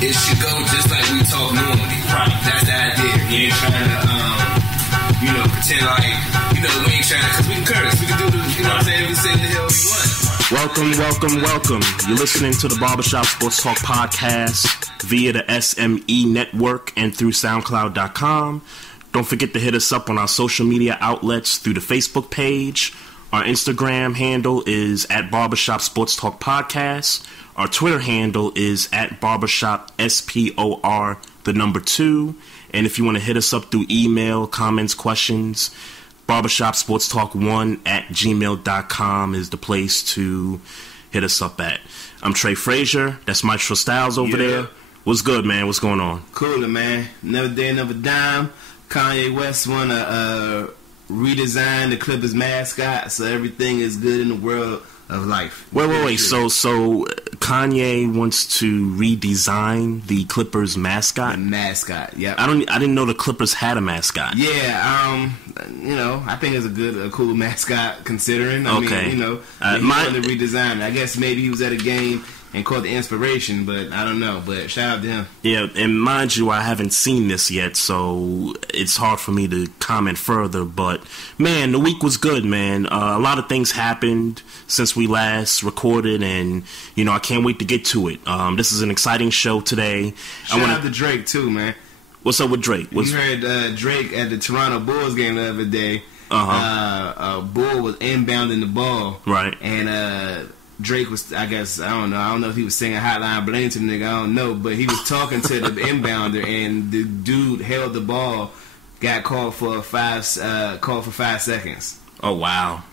it should go just like we talk normally. Right. That's the idea. We ain't trying to, pretend like, we ain't trying to, because we can curse. We can do the, you know what I'm saying? We say the hell we want. Welcome. You're listening to the Barbershop Sports Talk podcast via the SME network and through SoundCloud.com. Don't forget to hit us up on our social media outlets through the Facebook page. Our Instagram handle is at Barbershop Sports Talk Podcast. Our Twitter handle is at Barbershop SPOR 2. And if you want to hit us up through email, comments, questions, barbershopsportstalk1@gmail.com is the place to hit us up at. I'm Trey Fraser. That's Maestro Styles over there. What's good, man? What's going on? Cooler, man. Never day, never dime. Kanye West want to redesign the Clippers mascot, so everything is good in the world of life. Wait. So Kanye wants to redesign the Clippers mascot? The mascot, yep. I didn't know the Clippers had a mascot. Yeah, I think it's a cool mascot considering. I mean, he wanted to redesign it. I guess maybe he was at a game and caught the inspiration, but I don't know. But shout out to him. Yeah, and mind you, I haven't seen this yet, so it's hard for me to comment further. But, man, the week was good, man. A lot of things happened since we last recorded, and, I can't wait to get to it. This is an exciting show today. Shout out to Drake, too, man. What's up with Drake? You heard Drake at the Toronto Bulls game the other day. A Bull was inbounding the ball. Right. And, Drake was, I guess, I don't know if he was singing Hotline Bling to the nigga, I don't know, but he was talking to the inbounder, and the dude held the ball, got called for 5 seconds. Oh, wow.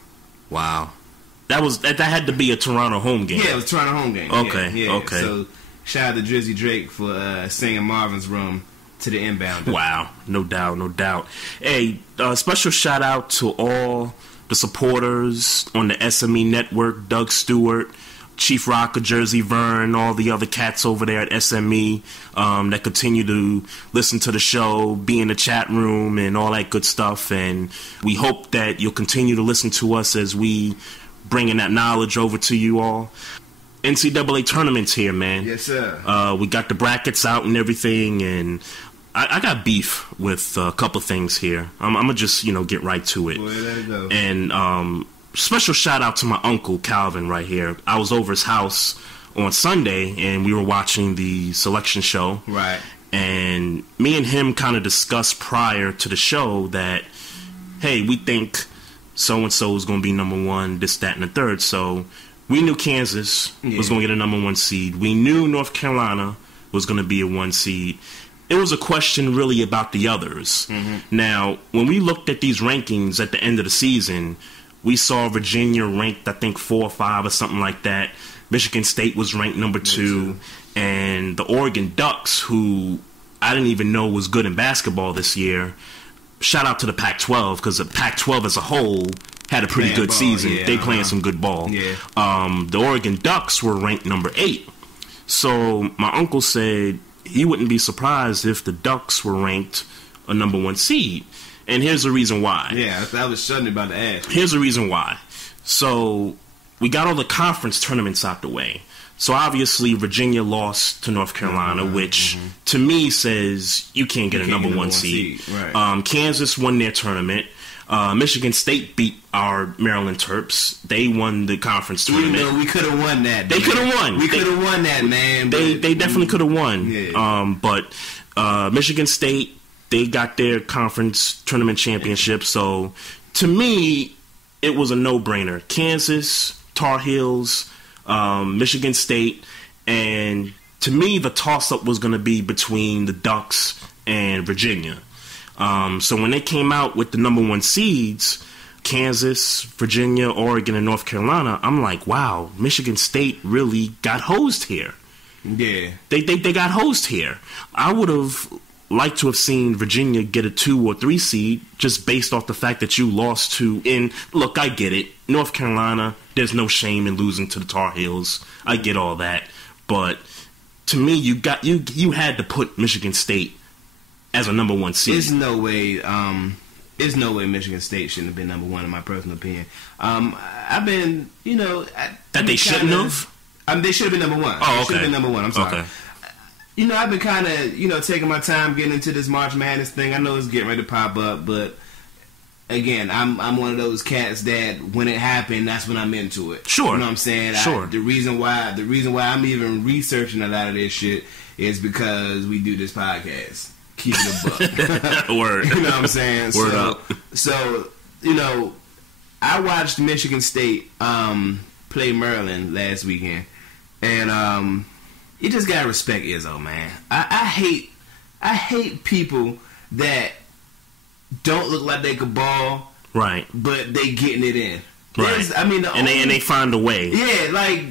That had to be a Toronto home game. Yeah, it was a Toronto home game. Okay. So, shout out to Drizzy Drake for singing Marvin's Room to the inbounder. Wow, no doubt. Hey, special shout out to all the supporters on the SME network, Doug Stewart, Chief Rocker, Jersey Vern, all the other cats over there at SME that continue to listen to the show, be in the chat room, and all that good stuff. And we hope that you'll continue to listen to us as we bringing that knowledge over to you all. NCAA tournaments here, man. Yes, sir. We got the brackets out and everything, and I got beef with a couple things here. I'm going to just, get right to it. Boy, let it go. And special shout out to my uncle, Calvin, right here. I was over his house on Sunday, and we were watching the selection show. Right. And me and him kind of discussed prior to the show that, hey, we think so-and-so is going to be number one, this, that, and the third. So we knew Kansas was going to get a number one seed. We knew North Carolina was going to be a 1 seed. It was a question really about the others. Mm-hmm. Now, when we looked at these rankings at the end of the season, we saw Virginia ranked, I think, 4 or 5 or something like that. Michigan State was ranked number 2. And the Oregon Ducks, who I didn't even know was good in basketball this year, shout out to the Pac-12, because the Pac-12 as a whole had a pretty good season. Yeah, they playing some good ball. Yeah. The Oregon Ducks were ranked number 8. So my uncle said he wouldn't be surprised if the Ducks were ranked a number 1 seed. And here's the reason why. Yeah, I was suddenly about to ask. Here's the reason why. So we got all the conference tournaments out the way. So obviously Virginia lost to North Carolina, which to me says you can't get a number 1 seed. Right. Kansas won their tournament. Michigan State beat our Maryland Terps. They won the conference tournament. We could have won that. They could have won. We could have won that, man. They definitely could have won. Yeah. But Michigan State, they got their conference tournament championship. So to me, it was a no-brainer. Kansas, Tar Heels, Michigan State, and to me, the toss-up was going to be between the Ducks and Virginia. So when they came out with the number 1 seeds, Kansas, Virginia, Oregon, and North Carolina, I'm like, wow, Michigan State really got hosed here. Yeah. They got hosed here. I would have liked to have seen Virginia get a 2 or 3 seed just based off the fact that you lost to, and look, I get it. North Carolina, there's no shame in losing to the Tar Heels. I get all that. But to me, you had to put Michigan State as a number 1 seed. There's no way Michigan State shouldn't have been number 1 in my personal opinion. I've been, that they shouldn't have? They should have been number 1. Oh, okay. They should have been number 1. I'm sorry. Okay. I've been kind of, taking my time getting into this March Madness thing. I know it's getting ready to pop up, but again, I'm one of those cats that when it happened, that's when I'm into it. Sure. You know what I'm saying? Sure. The reason why I'm even researching a lot of this shit is because we do this podcast. Keep it a buck. Word. You know what I'm saying? Word up. So, I watched Michigan State play Maryland last weekend, and you just gotta respect Izzo, man. I hate people that don't look like they could ball, right? But they getting it in, right? And they find a way. Yeah, like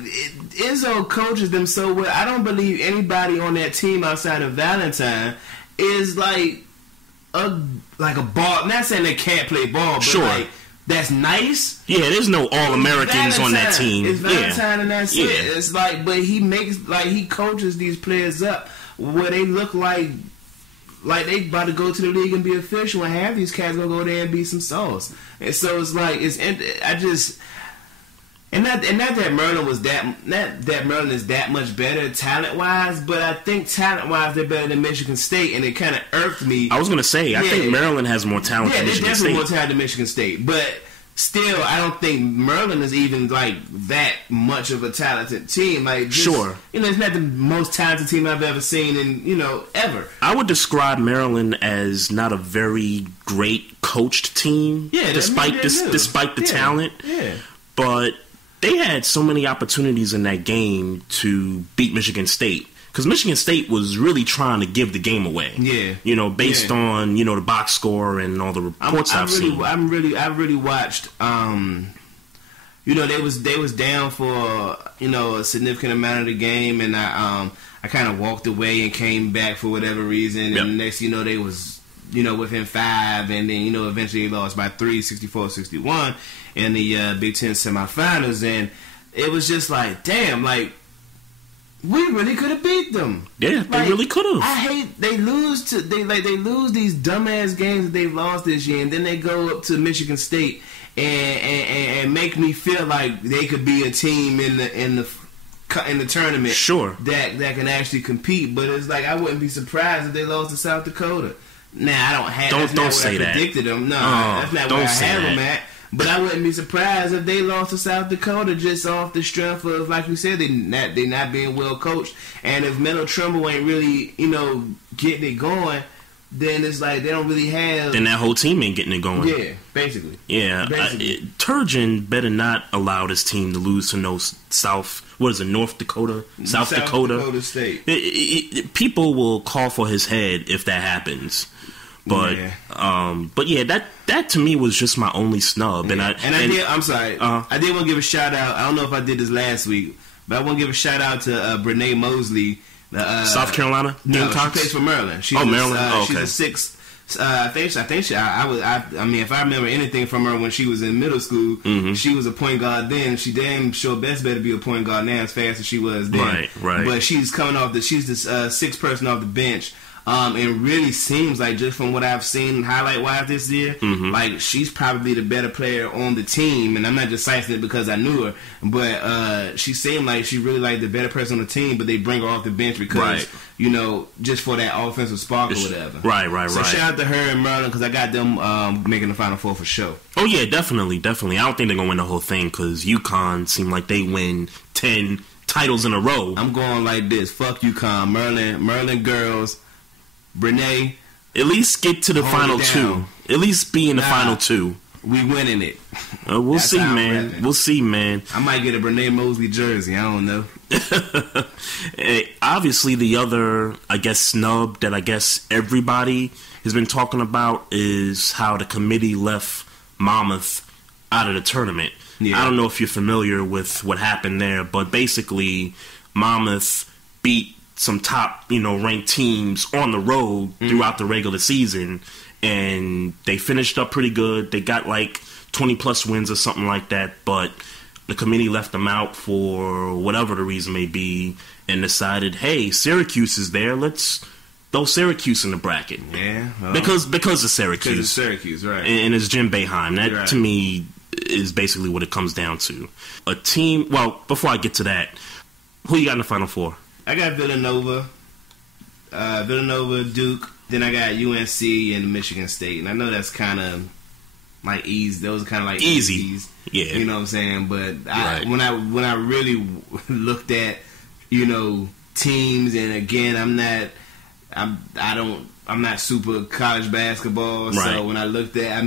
Izzo coaches them so well. I don't believe anybody on that team outside of Valentine is like a ball. I'm not saying they can't play ball, but like that's nice. Yeah, there's no All-Americans on that team. It's Valentine and that's it. It's like, but he coaches these players up where they look like they about to go to the league and be official, and half these cats gonna go there and be some sauce. And so it's like not that Maryland was that Maryland is that much better talent wise, but I think talent wise they're better than Michigan State, and it kind of irked me. I was gonna say I think Maryland has more talent than Michigan State. Yeah, they're definitely more talent than Michigan State, but still, I don't think Maryland is even like that much of a talented team. Like, it's not the most talented team I've ever seen in ever. I would describe Maryland as not a very great coached team. Yeah, despite the talent. Yeah, but they had so many opportunities in that game to beat Michigan State. Because Michigan State was really trying to give the game away. Yeah. Based on, the box score and all the reports I've seen. I really watched, they was down for, a significant amount of the game, and I kind of walked away and came back for whatever reason, and next they was, within 5, and then, eventually they lost by 3, 64-61 in the Big Ten semifinals, and it was just like, damn, like, we really could have beat them. Yeah, they really could have. I hate they lose these dumbass games that they've lost this year, and then they go up to Michigan State and make me feel like they could be a team in the tournament. Sure, that can actually compete. But it's like I wouldn't be surprised if they lost to South Dakota. Now I don't have. Don't say that. I predicted them. No, that's not where I have them at. But I wouldn't be surprised if they lost to South Dakota just off the strength of, like you said, they not being well coached. And if Melo Trimble ain't really, getting it going, then it's like they don't really have. Then that whole team ain't getting it going. Yeah, basically. Yeah, Turgeon better not allow this team to lose to North Dakota, South Dakota State. People will call for his head if that happens. But that to me was just my only snub, yeah. I'm sorry. I did want to give a shout out. I don't know if I did this last week, but I want to give a shout out to Brene Mosley, South Carolina. No, she plays for Maryland. Maryland. Okay. She's a sixth. I think if I remember anything from her when she was in middle school, she was a point guard then. She damn sure best better be a point guard now as fast as she was then. Right. But she's coming off she's the sixth person off the bench. It really seems like, just from what I've seen highlight-wise this year, like she's probably the better player on the team. And I'm not just citing it because I knew her, but she seemed like she really like the better person on the team. But they bring her off the bench because just for that offensive spark or whatever. Right. So shout out to her and Maryland because I got them making the Final Four for sure. Oh yeah, definitely. I don't think they're gonna win the whole thing because UConn seemed like they win 10 titles in a row. I'm going like this: fuck UConn, Maryland girls. Brene, at least get to the final 2. At least be in the final 2. We winning it. We'll see, man. We'll see, man. I might get a Brene Mosley jersey. I don't know. Obviously, the other, snub that everybody has been talking about is how the committee left Monmouth out of the tournament. Yeah. I don't know if you're familiar with what happened there, but basically, Monmouth beat some top, ranked teams on the road throughout the regular season, and they finished up pretty good. They got like 20 plus wins or something like that, but the committee left them out for whatever the reason may be and decided, hey, Syracuse is there, let's throw Syracuse in the bracket. Yeah. Well, because of Syracuse. Because of Syracuse, right. And it's Jim Boeheim. That, to me, is basically what it comes down to. A team, well, before I get to that, who you got in the Final Four? I got Villanova. Villanova, Duke. Then I got UNC and Michigan State. And I know that's kind of like easy. Those are kind of like easy. Yeah. You know what I'm saying? But Right. when I really looked at, teams, and again, I'm not super college basketball. Right. So when I looked at,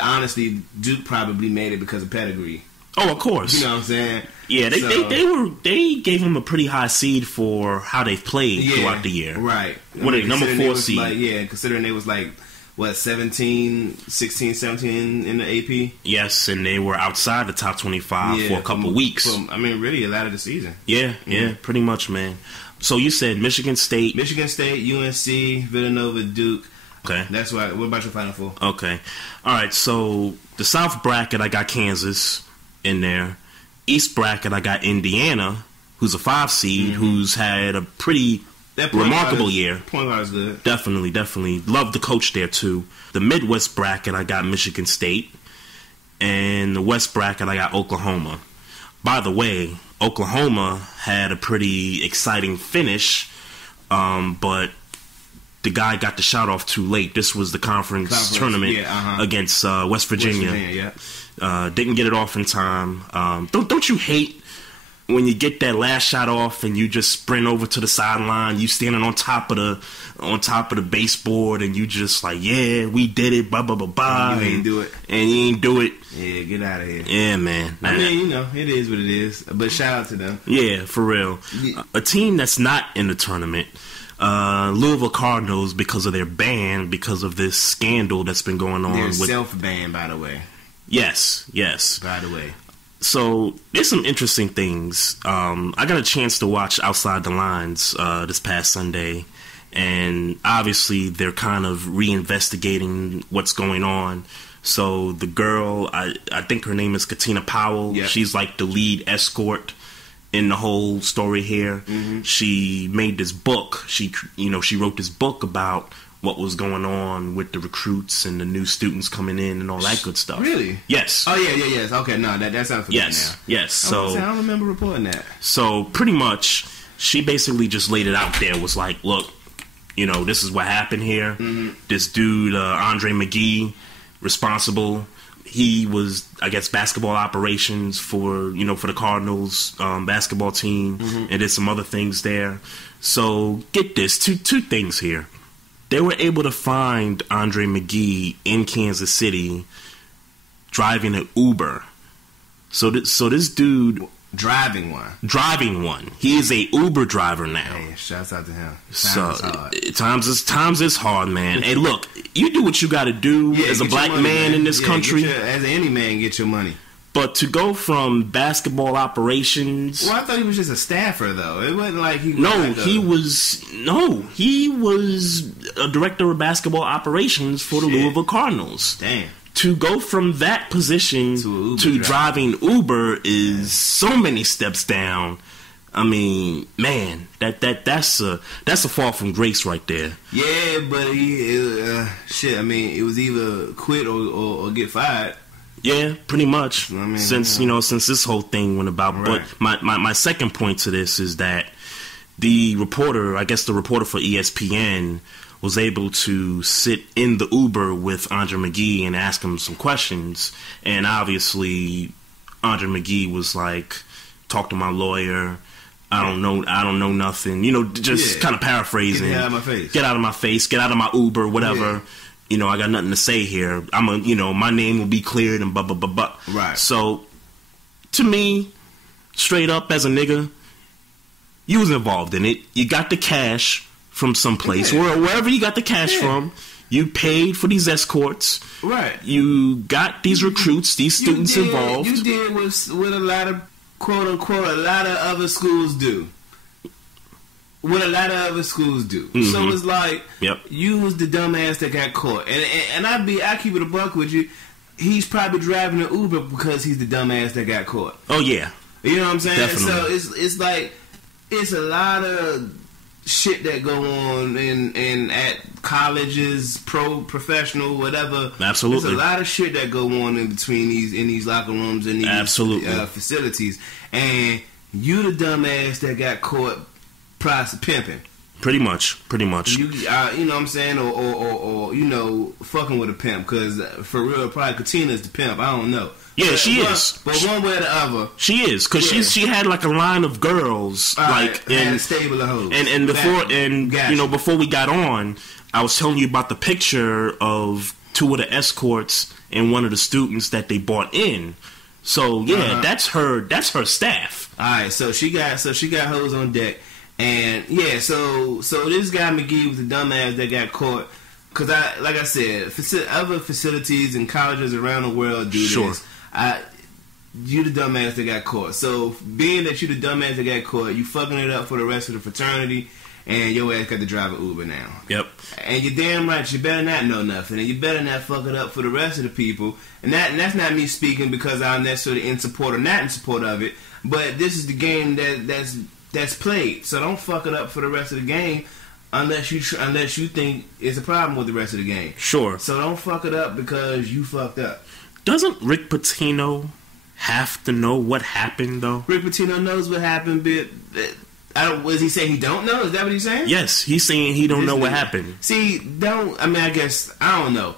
honestly, Duke probably made it because of pedigree. Oh, of course. You know what I'm saying? Yeah, they gave him a pretty high seed for how they've played throughout the year. Right. Number 4 seed. Considering they was like, 16, 17 in the AP? Yes, and they were outside the top 25 for a couple weeks. Really a lot of the season. Yeah, pretty much, man. So you said Michigan State, UNC, Villanova, Duke. Okay. That's why. What about your Final Four? Okay. All right, so the South bracket, I got Kansas in there. East bracket, I got Indiana, who's a 5 seed, who's had a pretty remarkable year. Point guard is good. Definitely. Love the coach there, too. The Midwest bracket, I got Michigan State. And the West bracket, I got Oklahoma. By the way, Oklahoma had a pretty exciting finish, but the guy got the shot off too late. This was the conference tournament against West Virginia. Didn't get it off in time. Don't you hate when you get that last shot off and you just sprint over to the sideline? You standing on top of the baseboard and you just like, yeah, we did it, blah blah blah blah. And you ain't do it. And you ain't do it. Yeah, get out of here. Yeah, man. It is what it is. But shout out to them. Yeah, for real. Yeah. A team that's not in the tournament, Louisville Cardinals, because of their ban, because of this scandal that's been going on. They're self-banned, by the way. Yes. By the way. So there's some interesting things. I got a chance to watch Outside the Lines this past Sunday, and obviously they're kind of reinvestigating what's going on. So the girl, I think her name is Katina Powell. Yep. She's like the lead escort in the whole story here. Mm-hmm. She made this book. She wrote this book about what was going on with the recruits and the new students coming in and all that good stuff. Really? Yes. Oh, yes. Okay, no, that sounds familiar now. Yes. So I don't remember reporting that. So pretty much, she basically just laid it out there. Was like, look, this is what happened here. Mm-hmm. This dude, Andre McGee, responsible. He was, I guess, basketball operations for the Cardinals basketball team, and did some other things there. So get this, two things here. They were able to find Andre McGee in Kansas City driving an Uber. So this dude... Driving one. He is a Uber driver now. Hey, shouts out to him. Times is hard, man. Hey, look, you do what you got to do as a black man in this country. As any man, get your money. But to go from basketball operations... Well, I thought he was just a staffer, though. It wasn't like he was... he was a director of basketball operations for the Louisville Cardinals. Damn. To go from that position to driving Uber is so many steps down. I mean, man, that's a fall from grace right there. Yeah, but it was either quit or get fired. Yeah, pretty much. Since this whole thing went about. Right. But my second point to this is that the reporter for ESPN was able to sit in the Uber with Andre McGee and ask him some questions. And obviously, Andre McGee was like, talk to my lawyer. I don't know nothing. Kind of paraphrasing. Get out of my face. Get out of my face. Get out of my Uber, whatever. Yeah. I got nothing to say here. My name will be cleared and blah, blah, blah, blah. Right. So, to me, straight up as a nigga, you was involved in it. You got the cash from someplace, wherever you got the cash from. You paid for these escorts. Right. You got these recruits, these students involved. You did what a lot of, quote unquote, a lot of other schools do. Mm-hmm. So it's like, you was the dumbass that got caught. And I keep it a buck with you. He's probably driving an Uber because he's the dumbass that got caught. Oh, yeah. You know what I'm saying? Definitely. So it's like, it's a lot of shit that go on in at colleges, professional, whatever. Absolutely. There's a lot of shit that go on in between these locker rooms and these facilities. And you the dumbass that got caught pimping. Pretty much. You know what I'm saying, or you know, fucking with a pimp, because for real, probably Katina's the pimp. I don't know. Yeah, she is. But one way or the other, she is, because she had like a line of girls, and a stable of hoes, and before we got on, I was telling you about the picture of 2 of the escorts and one of the students that they brought in. So yeah, that's her staff. All right, so she got hoes on deck. And yeah, so this guy McGee was the dumbass that got caught. Because like I said, other facilities and colleges around the world do this. You the dumbass that got caught. So being that you the dumbass that got caught, you fucking it up for the rest of the fraternity, and your ass got to drive an Uber now. Yep. And you're damn right, you better not know nothing, and you better not fuck it up for the rest of the people. And that's not me speaking because I'm necessarily in support or not in support of it, but this is the game that's played. So don't fuck it up for the rest of the game unless you think it's a problem with the rest of the game. Sure. So don't fuck it up because you fucked up. Doesn't Rick Pitino have to know what happened though? Rick Pitino knows what happened, but was he saying he don't know? Is that what he's saying? Yes, he's saying he don't know what happened. See, I guess I don't know.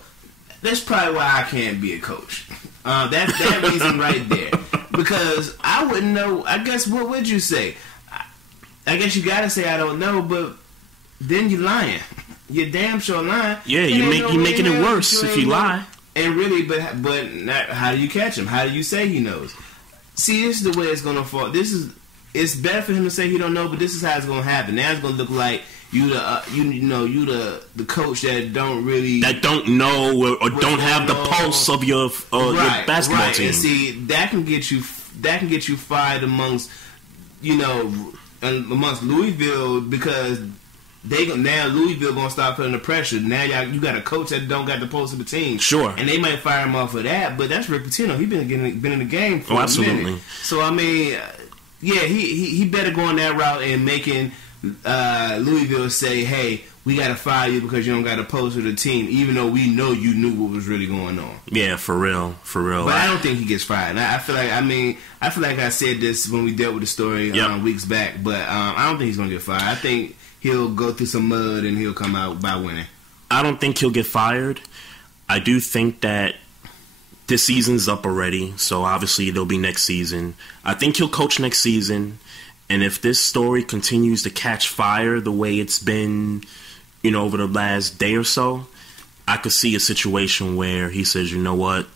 That's probably why I can't be a coach. That's that reason right there. Because I wouldn't know. I guess what would you say? I guess you gotta say I don't know, but then you're lying. You're damn sure lying. Yeah, you're making it worse if you lie. And really, but not, how do you catch him? How do you say he knows? See, this is the way it's gonna fall. It's better for him to say he don't know, but this is how it's gonna happen. Now it's gonna look like you the coach that don't know or don't have the pulse of your basketball team. And see, that can get you fired amongst Louisville, because now Louisville gonna start feeling the pressure. Now you got a coach that don't got the pulse of the team. Sure. And they might fire him off for that, but that's Rick Pitino. He been in the game for a minute. So I mean, yeah, he better go on that route and making Louisville say, hey, we gotta fire you because you don't got a pulse of the team, even though we know you knew what was really going on. Yeah, for real. But I don't think he gets fired. I feel like I said this when we dealt with the story weeks back, but I don't think he's gonna get fired. I think he'll go through some mud and he'll come out by winning. I don't think he'll get fired. I do think that this season's up already, so obviously there'll be next season. I think he'll coach next season, and if this story continues to catch fire the way it's been, over the last day or so, I could see a situation where he says, you know what,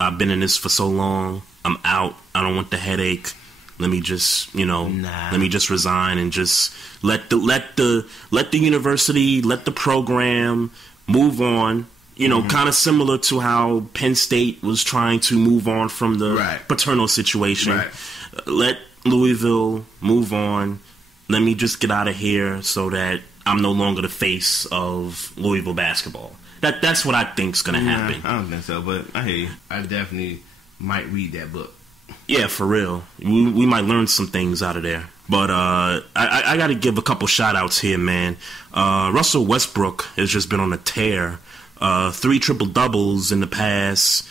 I've been in this for so long, I'm out, I don't want the headache. Let me just, let me just resign and just let the university, let the program move on. Kind of similar to how Penn State was trying to move on from the Paterno situation. Right. Let Louisville move on. Let me just get out of here so that I'm no longer the face of Louisville basketball. That's what I think's going to happen. I don't think so, but I hear you. I definitely might read that book. Yeah, for real. We might learn some things out of there. But I got to give a couple shout-outs here, man. Russell Westbrook has just been on a tear. 3 triple-doubles in the past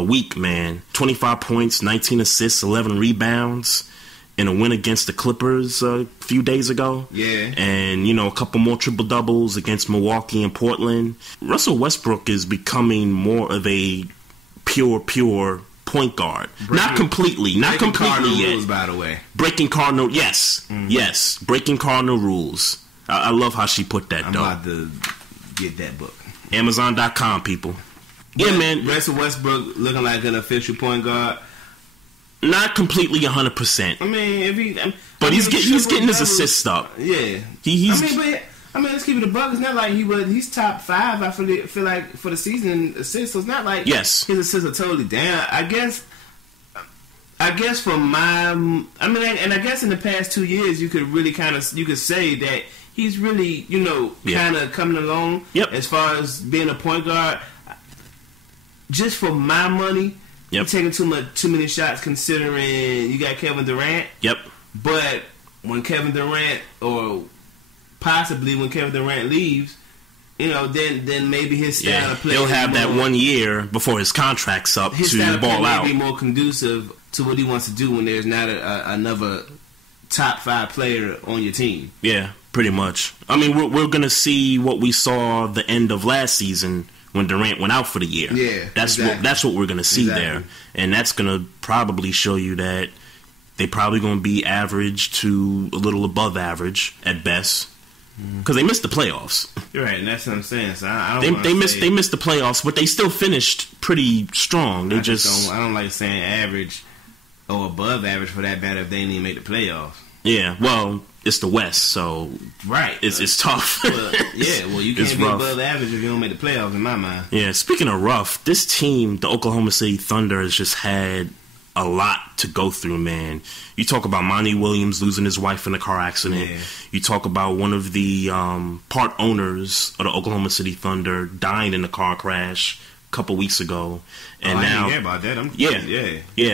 week, man. 25 points, 19 assists, 11 rebounds in a win against the Clippers a few days ago. Yeah. And, a couple more triple-doubles against Milwaukee and Portland. Russell Westbrook is becoming more of a pure point guard. Not completely yet. Rules, by the way. Breaking Cardinal, yes. Mm-hmm. Yes. Breaking Cardinal rules. I love how she put that, though. I'm about to get that book. Amazon.com, people. Yeah, man. Russell Westbrook looking like an official point guard. Not completely 100%. I mean, but he's getting his assists up. Yeah. Let's keep it a buck. It's not like he's top 5. I feel like for the season in assists. So it's not like his assists are totally down. I guess for I guess in the past 2 years you could say that he's really kind of coming along as far as being a point guard. Just for my money, you're taking too many shots considering you got Kevin Durant. Yep. But when Kevin Durant possibly when Kevin Durant leaves, then maybe his style of play. He'll have that 1 year before his contract's up to ball out. May be more conducive to what he wants to do when there's not another top 5 player on your team. Yeah, pretty much. I mean, we're going to see what we saw the end of last season when Durant went out for the year. Yeah, that's what we're going to see there. And that's going to probably show you that they probably going to be average to a little above average at best. Because they missed the playoffs. You're right, and that's what I'm saying. So I don't they missed the playoffs, but they still finished pretty strong. I don't like saying average or above average for that matter if they didn't even make the playoffs. Yeah, well, it's the West, so it's tough. Well, you can't be above average if you don't make the playoffs, in my mind. Yeah, speaking of rough, this team, the Oklahoma City Thunder, has just had a lot to go through, man. You talk about Monty Williams losing his wife in a car accident. Yeah. You talk about one of the part owners of the Oklahoma City Thunder dying in a car crash a couple weeks ago. And I now, didn't hear about that.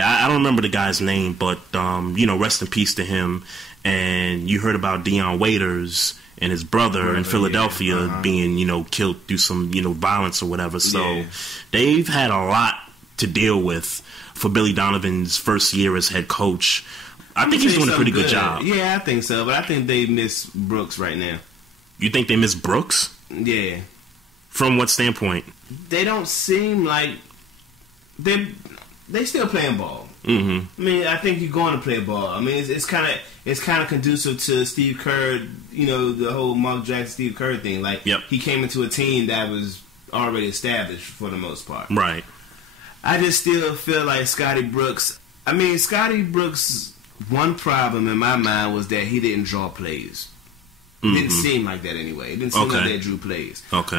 I don't remember the guy's name, but rest in peace to him. And you heard about Deion Waiters and his brother in Philadelphia being, killed through some, violence or whatever. So they've had a lot to deal with for Billy Donovan's first year as head coach. I think he's doing a pretty good job. Yeah, I think so, but I think they miss Brooks right now. You think they miss Brooks? Yeah. From what standpoint? They don't seem like they still playing ball. Mm-hmm. I mean, I think you're going to play ball. I mean, it's kind of conducive to Steve Kerr. The whole Mark Jackson, Steve Kerr thing. Like, he came into a team that was already established for the most part. Right. I just still feel like Scotty Brooks. I mean, Scotty Brooks' one problem in my mind was that he didn't draw plays. It didn't seem like that anyway. It didn't seem like that drew plays. Okay.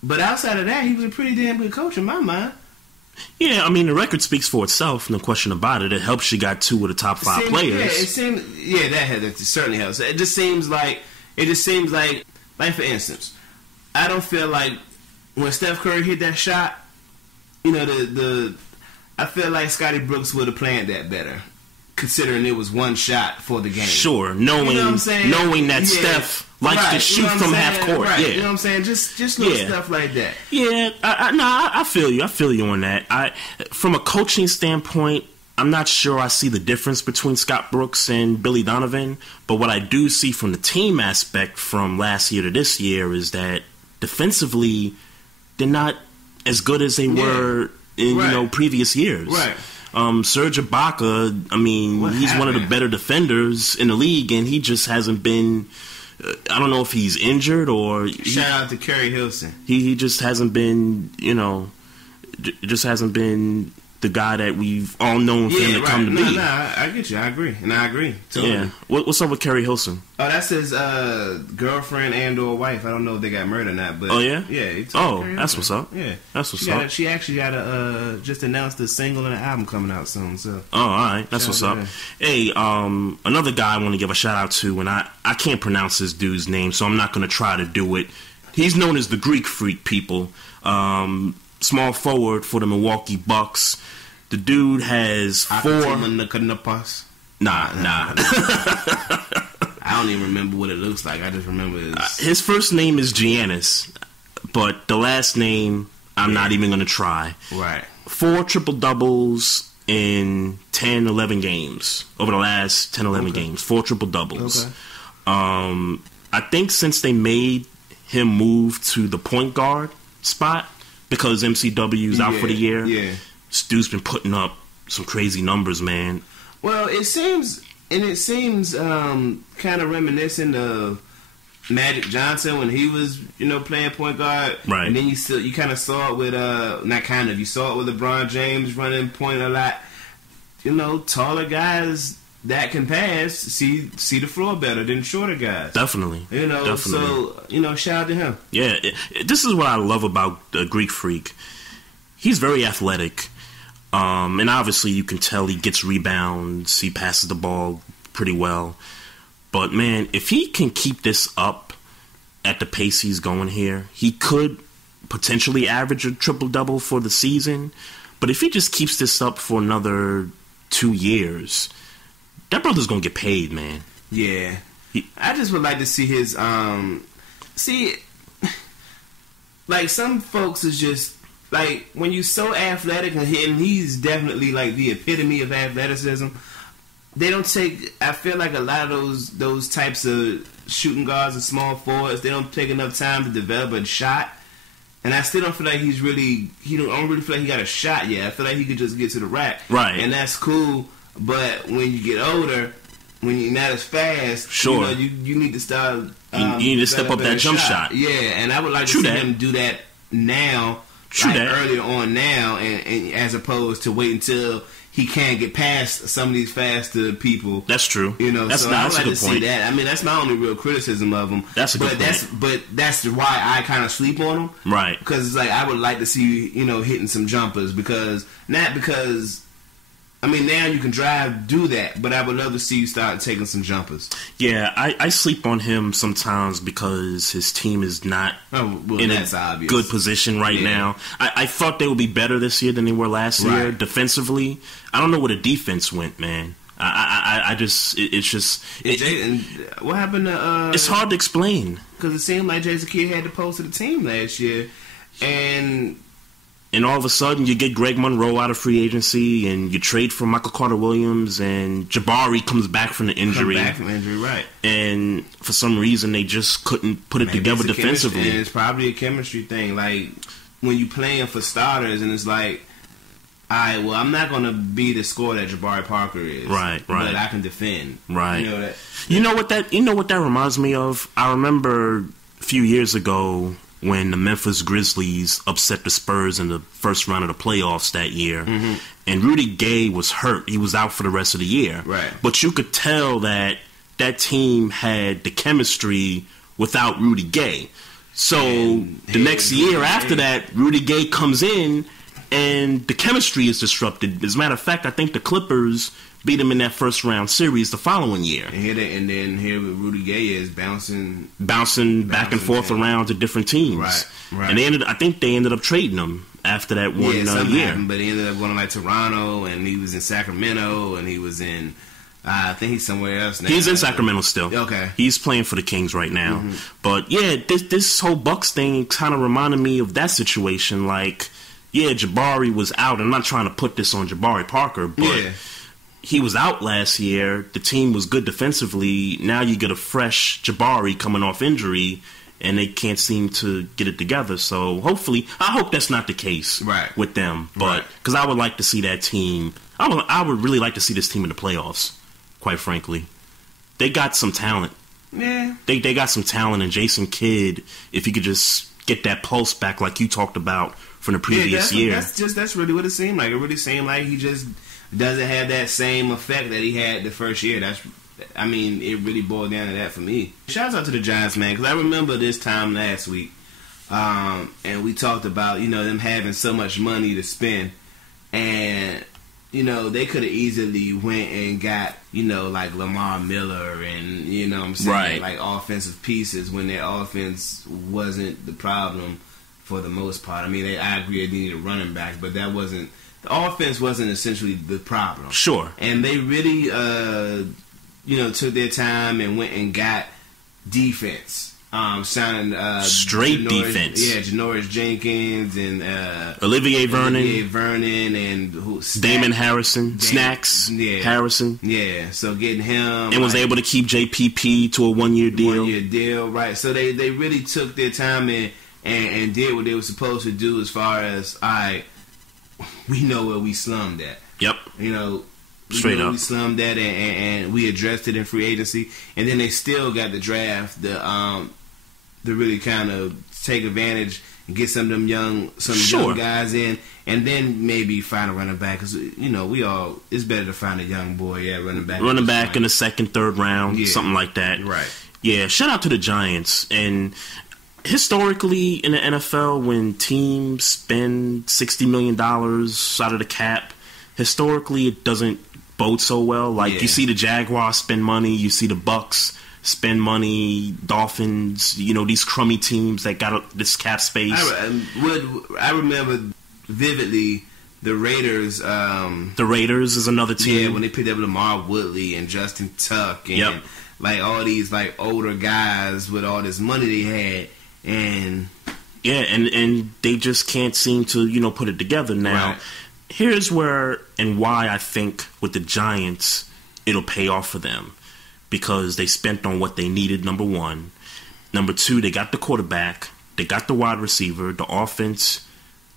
But outside of that, he was a pretty damn good coach in my mind. Yeah, I mean, the record speaks for itself, no question about it. It helps you got 2 of the top 5 players. That certainly helps. It just seems like, for instance, I don't feel like when Steph Curry hit that shot, I feel like Scotty Brooks would have planned that better, considering it was one shot for the game. Sure, knowing that Steph likes to shoot from half court. Right. Yeah. You know what I'm saying? Just little stuff like that. Yeah, I feel you. I feel you on that. From a coaching standpoint, I'm not sure I see the difference between Scott Brooks and Billy Donovan, but what I do see from the team aspect from last year to this year is that defensively, they're not as good as they were in previous years. Right. Serge Ibaka, I mean, he's one of the better defenders in the league, and he just hasn't been. I don't know if he's injured or. Shout out to Kerry Hilson. He just hasn't been, just hasn't been the guy that we've all known for him to come to be. I get you. I agree. And I agree. Totally. Yeah. What's up with Kerry Hilson? Oh, that's his girlfriend and or wife. I don't know if they got married or not. But oh, yeah? Yeah. That's what's up. Yeah. That's what's up. She actually got just announced a single and an album coming out soon. So. Oh, all right. That's what's up. Hey, another guy I want to give a shout out to, and I can't pronounce this dude's name, so I'm not going to try to do it. He's known as the Greek Freak, people. Small forward for the Milwaukee Bucks. The dude has 4. Nah. I don't even remember what it looks like. I just remember his first name is Giannis, but the last name I'm not even going to try. Right. 4 triple-doubles in 10, 11 games. Over the last 10, 11 games. 4 triple-doubles. Okay. I think since they made him move to the point guard spot, because MCW's out for the year, this dude's been putting up some crazy numbers, man. Well, it seems kind of reminiscent of Magic Johnson when he was, playing point guard. Right. And then you kind of saw it with, you saw it with LeBron James running point a lot. Taller guys that can pass see the floor better than shorter guys. Definitely. So, shout out to him. Yeah, this is what I love about the Greek Freak. He's very athletic. And obviously you can tell he gets rebounds, he passes the ball pretty well. But man, if he can keep this up at the pace he's going here, he could potentially average a triple-double for the season. But if he just keeps this up for another 2 years, that brother's going to get paid, man. Yeah. I just would like to see his, like some folks is just, like, when you're so athletic, and he's definitely like the epitome of athleticism, they don't take. I feel like a lot of those types of shooting guards and small forwards, they don't take enough time to develop a shot. And I still don't feel like I don't really feel like he got a shot yet. I feel like he could just get to the rack. Right. And that's cool. But when you get older, when you're not as fast, sure, you need to start. You need to step up that jump shot. Yeah, and I would like to see him do that now, earlier on now, and as opposed to wait until he can't get past some of these faster people. That's true. That's so I would like to see that. I mean, that's my only real criticism of him. That's a good point. But that's why I kind of sleep on him. Right. Because it's like I would like to see hitting some jumpers because I mean, now you can do that, but I would love to see you start taking some jumpers. Yeah, I sleep on him sometimes because his team is not in a good position right now. I thought they would be better this year than they were last year defensively. I don't know where the defense went, man. What happened to... it's hard to explain. Because it seemed like Jason Kidd had to post to the team last year, and all of a sudden, you get Greg Monroe out of free agency, and you trade for Michael Carter-Williams, and Jabari comes back from the injury. Right. And for some reason, they just couldn't put it together defensively. And it's probably a chemistry thing. Like, when you're playing for starters, and it's like, all right, well, I'm not going to be the scorer that Jabari Parker is. Right. But I can defend. Right. You know what that reminds me of? I remember a few years ago, when the Memphis Grizzlies upset the Spurs in the first round of the playoffs that year. Mm-hmm. And Rudy Gay was hurt. He was out for the rest of the year. Right. But you could tell that team had the chemistry without Rudy Gay. So the next year after that, Rudy Gay comes in, and the chemistry is disrupted. As a matter of fact, I think the Clippers beat him in that first round series the following year. And then here Rudy Gay is bouncing back and forth around to different teams. Right. And I think they ended up trading him after that one year. Happened, but he ended up going to like Toronto, and he was in Sacramento, and he was in I think he's somewhere else now. He's in Sacramento still. Okay. He's playing for the Kings right now. Mm-hmm. But yeah, this whole Bucks thing kind of reminded me of that situation. Like, yeah, Jabari was out. I'm not trying to put this on Jabari Parker, but he was out last year. The team was good defensively. Now you get a fresh Jabari coming off injury, and they can't seem to get it together. So hopefully, I hope that's not the case with them. But because I would like to see that team. I would really like to see this team in the playoffs. Quite frankly, they got some talent. Yeah, they got some talent, and Jason Kidd, if he could just get that pulse back, like you talked about from the previous year. That's really what it seemed like. It really seemed like he just doesn't have that same effect that he had the first year. It really boiled down to that for me. Shouts out to the Giants, man, because I remember this time last week, and we talked about them having so much money to spend, and they could have easily went and got like Lamar Miller and what I'm saying, like offensive pieces when their offense wasn't the problem for the most part. I mean, I agree they needed a running back, but the offense wasn't essentially the problem. Sure. And they really, took their time and went and got defense. Signing straight defense. Yeah, Janoris Jenkins and Olivier Vernon and Damon Harrison. Snacks. Yeah. Harrison. Yeah, so getting him. And was able to keep JPP to a 1-year deal. 1-year deal, right. So they really took their time and did what they were supposed to do as far as, we know where we slummed at. Yep. Straight up. We slummed that and we addressed it in free agency. And then they still got the draft to really kind of take advantage and get some of them young guys in, and then maybe find a running back. Because, it's better to find a young boy, running back. Running back in the second, third round, something like that. Right. Yeah, shout out to the Giants. And historically in the NFL, when teams spend $60 million out of the cap, historically it doesn't bode so well. Like, you see the Jaguars spend money, you see the Bucks spend money, Dolphins, these crummy teams that got this cap space. I remember vividly the Raiders. The Raiders is another team. Yeah, when they picked up Lamar Woodley and Justin Tuck and like all these like older guys with all this money they had, and and they just can't seem to put it together now. Right. Here's where and why I think with the Giants it'll pay off for them because they spent on what they needed, number one. Number two, they got the quarterback. They got the wide receiver. The offense,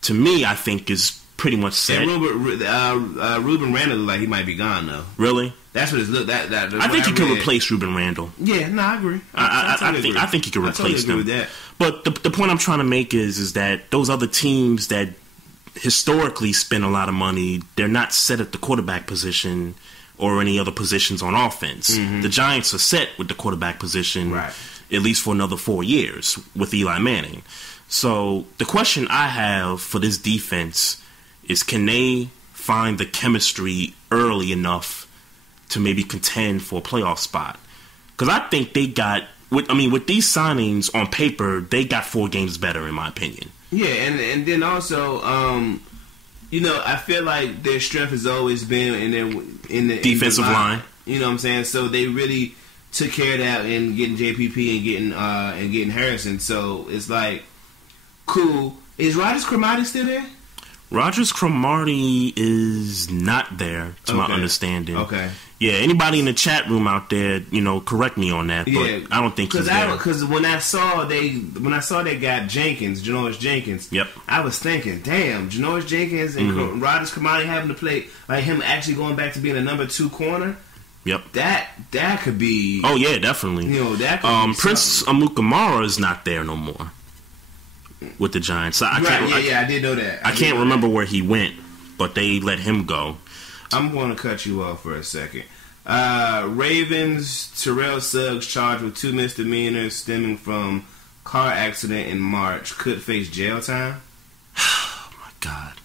to me, I think is pretty much set. Ruben Randall look like he might be gone, though. Really? That's what it's look. I think he can replace Ruben Randall. Yeah, no, I agree. I think he can replace them. With that. But the point I'm trying to make is that those other teams that historically spend a lot of money, they're not set at the quarterback position or any other positions on offense. Mm-hmm. The Giants are set with the quarterback position, right, at least for another 4 years with Eli Manning. So the question I have for this defense is, can they find the chemistry early enough to maybe contend for a playoff spot? Because I think they got, with these signings on paper, they got 4 games better, in my opinion. Yeah, and then also, I feel like their strength has always been in the defensive line. You know what I'm saying? So they really took care of that in getting JPP and getting Harrison. So it's like, cool. Is Rogers Cromartie still there? Rogers Cromartie is not there, to my understanding. Okay. Yeah, anybody in the chat room out there, correct me on that. But I don't think he's there. Because when I saw they got Janoris Jenkins. Yep. I was thinking, damn, Janoris Jenkins and Rogers Cromartie having to play, like him actually going back to being a number 2 corner. Yep. That could be. Oh yeah, definitely. That could be Prince Amukamara is not there no more with the Giants. So I did know that. I can't remember where he went, but they let him go. I'm going to cut you off for a second. Ravens, Terrell Suggs charged with 2 misdemeanors stemming from car accident in March. Could face jail time. Oh my God,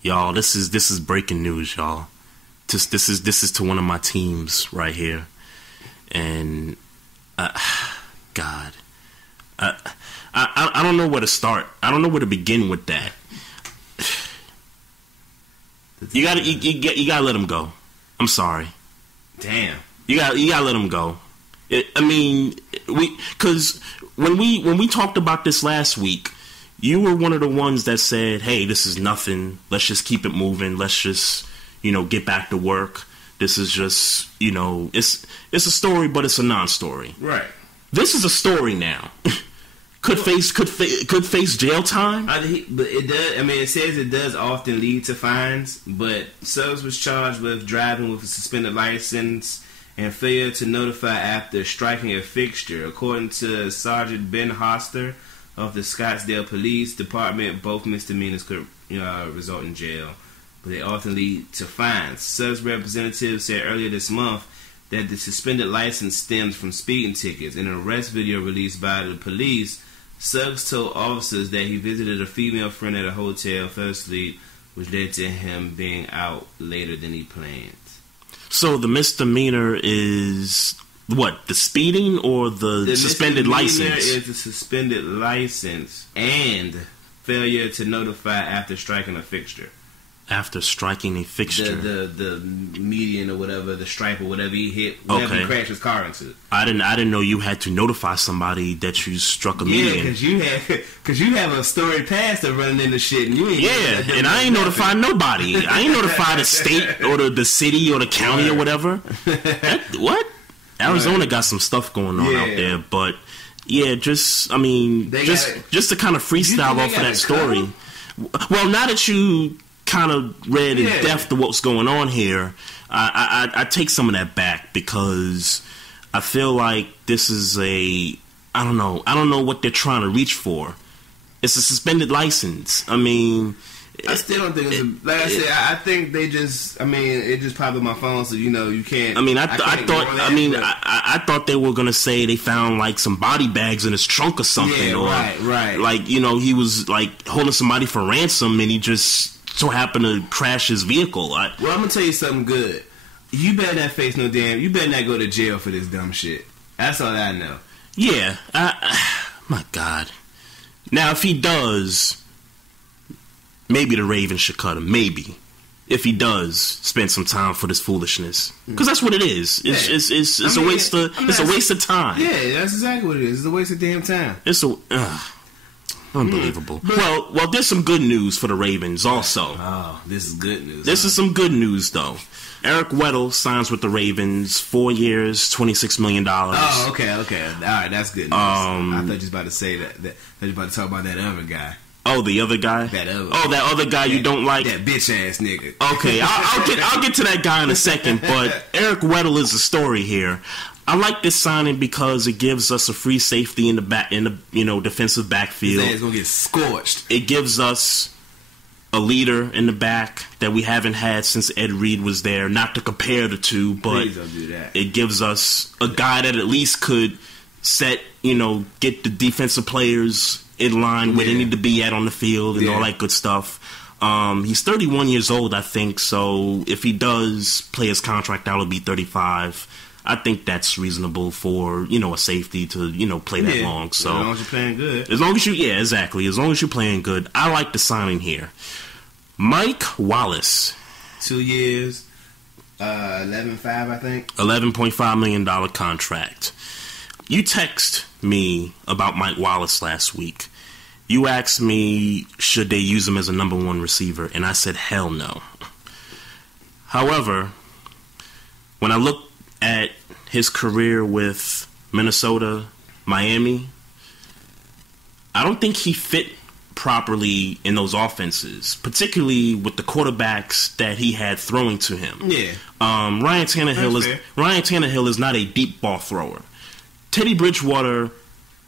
y'all! This is breaking news, y'all. This is to one of my teams right here, and God, I don't know where to start. I don't know where to begin with that. You gotta let him go. I'm sorry. Damn. You gotta let him go. Because when we talked about this last week, you were one of the ones that said, "Hey, this is nothing. Let's just keep it moving. Let's just get back to work. This is just it's a story, but it's a non-story." Right. This is a story now. Could face jail time. But it does. It says it does often lead to fines. But Suggs was charged with driving with a suspended license and failure to notify after striking a fixture. According to Sergeant Ben Hoster of the Scottsdale Police Department, both misdemeanors could result in jail, but they often lead to fines. Suggs' representative said earlier this month that the suspended license stems from speeding tickets. In an arrest video released by the police, Suggs told officers that he visited a female friend at a hotel, fell asleep, which led to him being out later than he planned. So the misdemeanor is what? The speeding or the suspended license? The misdemeanor is the suspended license and failure to notify after striking a fixture. After striking a fixture, the median or whatever, the stripe or whatever he hit, whatever he crashed his car into. I didn't know you had to notify somebody that you struck a median. Yeah, because you have a storied past of running into shit, and you ain't. Yeah, and I ain't notified nobody. I ain't notified the state or the city or the county or whatever. What? Arizona got some stuff going on out there, but yeah, just to kind of freestyle off of that story. Well, now that you kind of read in depth of what's going on here, I take some of that back because I feel like this is I don't know what they're trying to reach for. It's a suspended license. I still don't think it's like I said. I think they just. It just popped on my phone, so you can't. I thought they were gonna say they found like some body bags in his trunk or something, or right. Like he was like holding somebody for ransom, and he just so happened to crash his vehicle. Well, I'm gonna tell you something good. You better not face no damn. You better not go to jail for this dumb shit. That's all I know. Yeah. My God. Now, if he does, maybe the Ravens should cut him. Maybe. If he does spend some time for this foolishness, because that's what it is. It's a waste of time. Yeah, that's exactly what it is. It's a waste of damn time. Unbelievable. Well, there's some good news for the Ravens also. Oh, this is good news. This is some good news though. Eric Weddle signs with the Ravens, 4 years, $26 million. Oh, okay. All right, that's good news. I thought you was about to say that. I thought you was about to talk about that other guy. Oh, the other guy? That other guy you don't like? That bitch ass nigga. Okay, I'll get to that guy in a second, but Eric Weddle is the story here. I like this signing because it gives us a free safety in the defensive backfield. His ass gonna get scorched. It gives us a leader in the back that we haven't had since Ed Reed was there. Not to compare the two, but please don't do that. It gives us a guy that at least could get the defensive players in line where they need to be at on the field and all that good stuff. He's 31 years old, I think, so if he does play his contract out, it'll be 35. I think that's reasonable for, a safety to, play that long. So, as long as you're playing good. As long as you're playing good. I like the signing here. Mike Wallace. 2 years, 11.5, I think. $11.5 million contract. You text me about Mike Wallace last week. You asked me, should they use him as a number one receiver? And I said, hell no. However, when I look at his career with Minnesota, Miami, I don't think he fit properly in those offenses, particularly with the quarterbacks that he had throwing to him. Yeah. Ryan Tannehill is not a deep ball thrower. Teddy Bridgewater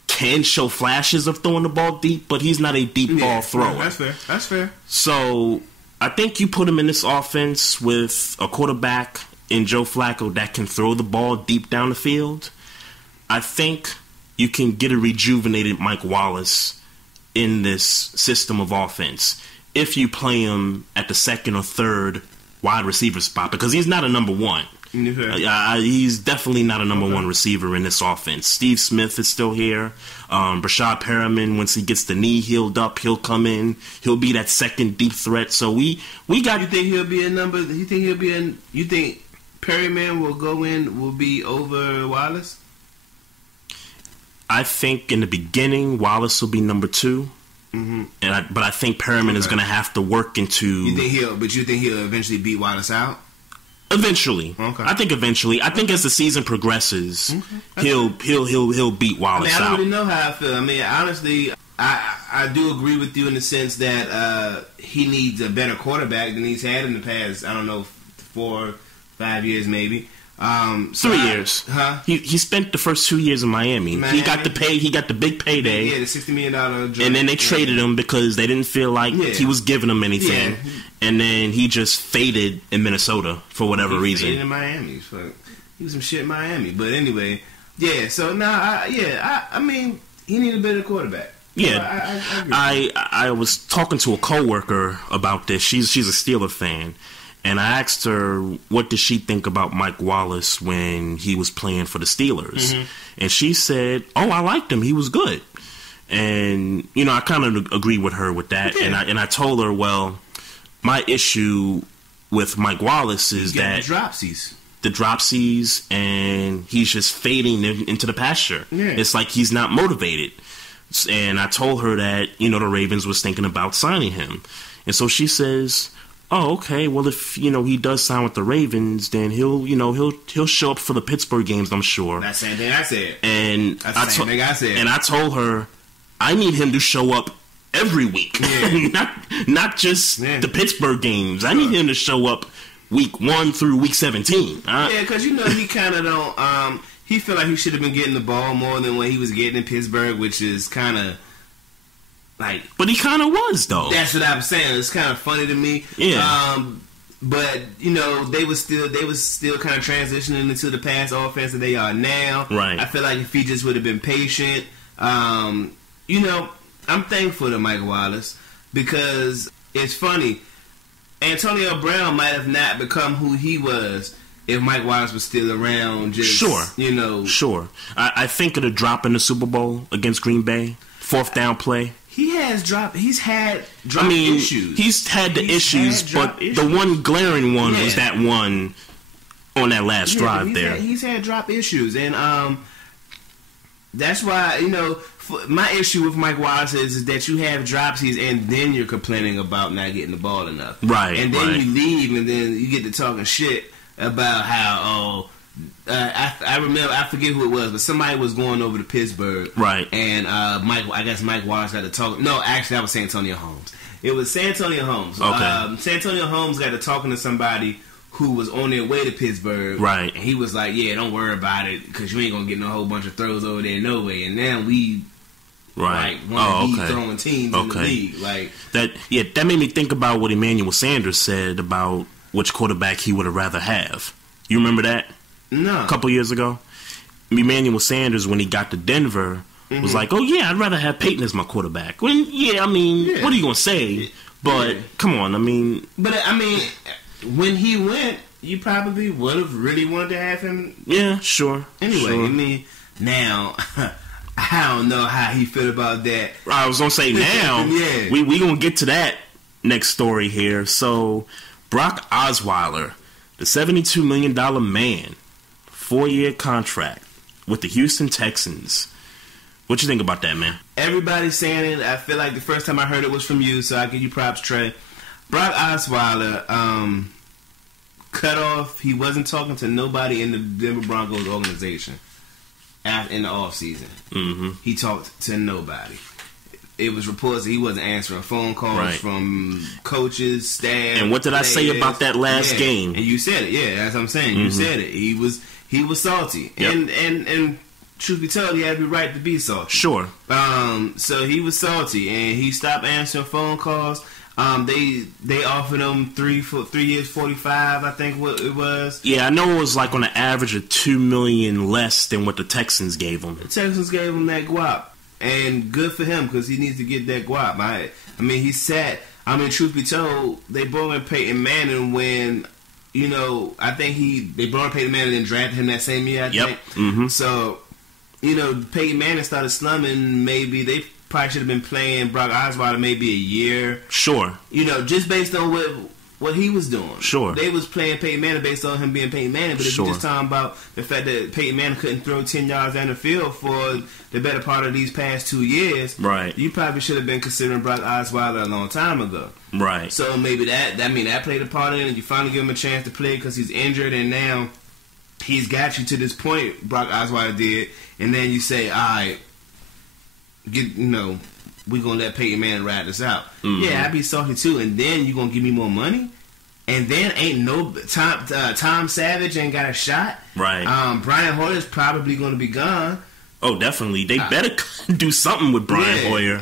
can show flashes of throwing the ball deep, but he's not a deep ball thrower. That's fair. So I think you put him in this offense with a quarterback in Joe Flacco that can throw the ball deep down the field. I think you can get a rejuvenated Mike Wallace in this system of offense if you play him at the second or third wide receiver spot, because he's not a number one. He's definitely not a number one receiver in this offense. Steve Smith is still here. Brashad Perriman, once he gets the knee healed up, he'll come in. He'll be that second deep threat. So we got. You think he'll be a number? You think Perryman will be over Wallace? I think in the beginning Wallace will be number 2. Mm-hmm. But I think Perriman is going to have to work into. You think he'll eventually beat Wallace out? Eventually, okay. I think eventually. I think as the season progresses, he'll beat Wallace out. I don't really know how I feel. I mean, honestly, I do agree with you in the sense that he needs a better quarterback than he's had in the past. I don't know, 4, 5 years maybe. 3 years. Huh? He spent the first 2 years in Miami. He got the big payday. Yeah, the $60 million job. And then they traded him because they didn't feel like he was giving them anything. Yeah. And then he just faded in Minnesota for whatever reason. Faded in Miami. He was some shit in Miami. But anyway, yeah. So now, I mean, he needs a better quarterback. Yeah, so I was talking to a coworker about this. She's a Steeler fan. And I asked her, what did she think about Mike Wallace when he was playing for the Steelers? Mm-hmm. And she said, oh, I liked him. He was good. And, I kind of agree with her with that. Yeah. And I told her, well, my issue with Mike Wallace is that the dropsies, and he's just fading into the pasture. Yeah. It's like he's not motivated. And I told her that, the Ravens was thinking about signing him. And so she says, oh, okay. Well, if he does sign with the Ravens, then he'll show up for the Pittsburgh games, I'm sure. That's the same thing I said. And that's the same thing I said. And I told her, I need him to show up every week, not just the Pittsburgh games. I need him to show up week 1 through week 17. Yeah, because he kind of don't. He feel like he should have been getting the ball more than what he was getting in Pittsburgh, which is kind of. But he kind of was, though. That's what I'm saying. It's kind of funny to me. Yeah. But they was still kind of transitioning into the pass offense that they are now. Right. I feel like if he just would have been patient, I'm thankful to Mike Wallace because it's funny. Antonio Brown might have not become who he was if Mike Wallace was still around. Sure. Sure. I think of the drop in the Super Bowl against Green Bay, 4th down play. He's had drop issues. He's had the issues, but the one glaring one was that one on that last drive there. He's had drop issues, and that's why, my issue with Mike Wallace is that you have dropsies and then you're complaining about not getting the ball enough. Right. And then you leave and then you get to talking shit about how I remember, I forget who it was, but somebody was going over to Pittsburgh, right? And Mike Wallace got to talk. No, actually, that was San Antonio Holmes. It was San Antonio Holmes. Okay. San Antonio Holmes got to talking to somebody who was on their way to Pittsburgh, right? And he was like, "Yeah, don't worry about it, because you ain't gonna get no whole bunch of throws over there, no way." And now we. Right. Like one of these throwing teams in the league. Like that made me think about what Emmanuel Sanders said about which quarterback he would have rather have. You remember that? No. A couple years ago? Emmanuel Sanders, when he got to Denver, was like, "Oh yeah, I'd rather have Peyton as my quarterback." Well, what are you gonna say? But come on, when he went, you probably would have really wanted to have him. Yeah, sure. Anyway, sure. Now I don't know how he feel about that. I was gonna say now. Yeah. We gonna get to that next story here. So Brock Osweiler, the $72 million man, 4-year contract with the Houston Texans. What you think about that, man? Everybody's saying it. I feel like the first time I heard it was from you, so I give you props, Trey. Brock Osweiler cut off. He wasn't talking to nobody in the Denver Broncos organization in the offseason. Mm-hmm. He talked to nobody. It was reports that he wasn't answering phone calls from coaches, staff. And what did I say about that last game? And you said it. Yeah, that's what I'm saying. You said it. He was salty. Yep. And truth be told, he had the right to be salty. Sure. So he was salty, and he stopped answering phone calls. They offered him 3 years, 45, I think what it was. Yeah, I know it was like on an average of $2 million less than what the Texans gave him. The Texans gave him that guap, and good for him because he needs to get that guap. I mean, he sat. I mean, truth be told, they brought in Peyton Manning when, I think they brought in Peyton Manning and drafted him that same year. I think. Mm-hmm. So, Peyton Manning started slumming. Maybe they probably should have been playing Brock Osweiler maybe a year. Sure. Just based on what he was doing. Sure. They was playing Peyton Manning based on him being Peyton Manning. But if you're just talking about the fact that Peyton Manning couldn't throw 10 yards down the field for the better part of these past 2 years, right? You probably should have been considering Brock Osweiler a long time ago. Right. So maybe that played a part in it. You finally give him a chance to play because he's injured, and now he's got you to this point, Brock Osweiler did, and then you say, all right, we're going to let Peyton Manning ride this out. Mm-hmm. Yeah, I'd be salty too. And then you're going to give me more money? And then ain't no Tom Savage ain't got a shot? Right. Brian Hoyer's probably going to be gone. Oh, definitely. They better do something with Brian Hoyer.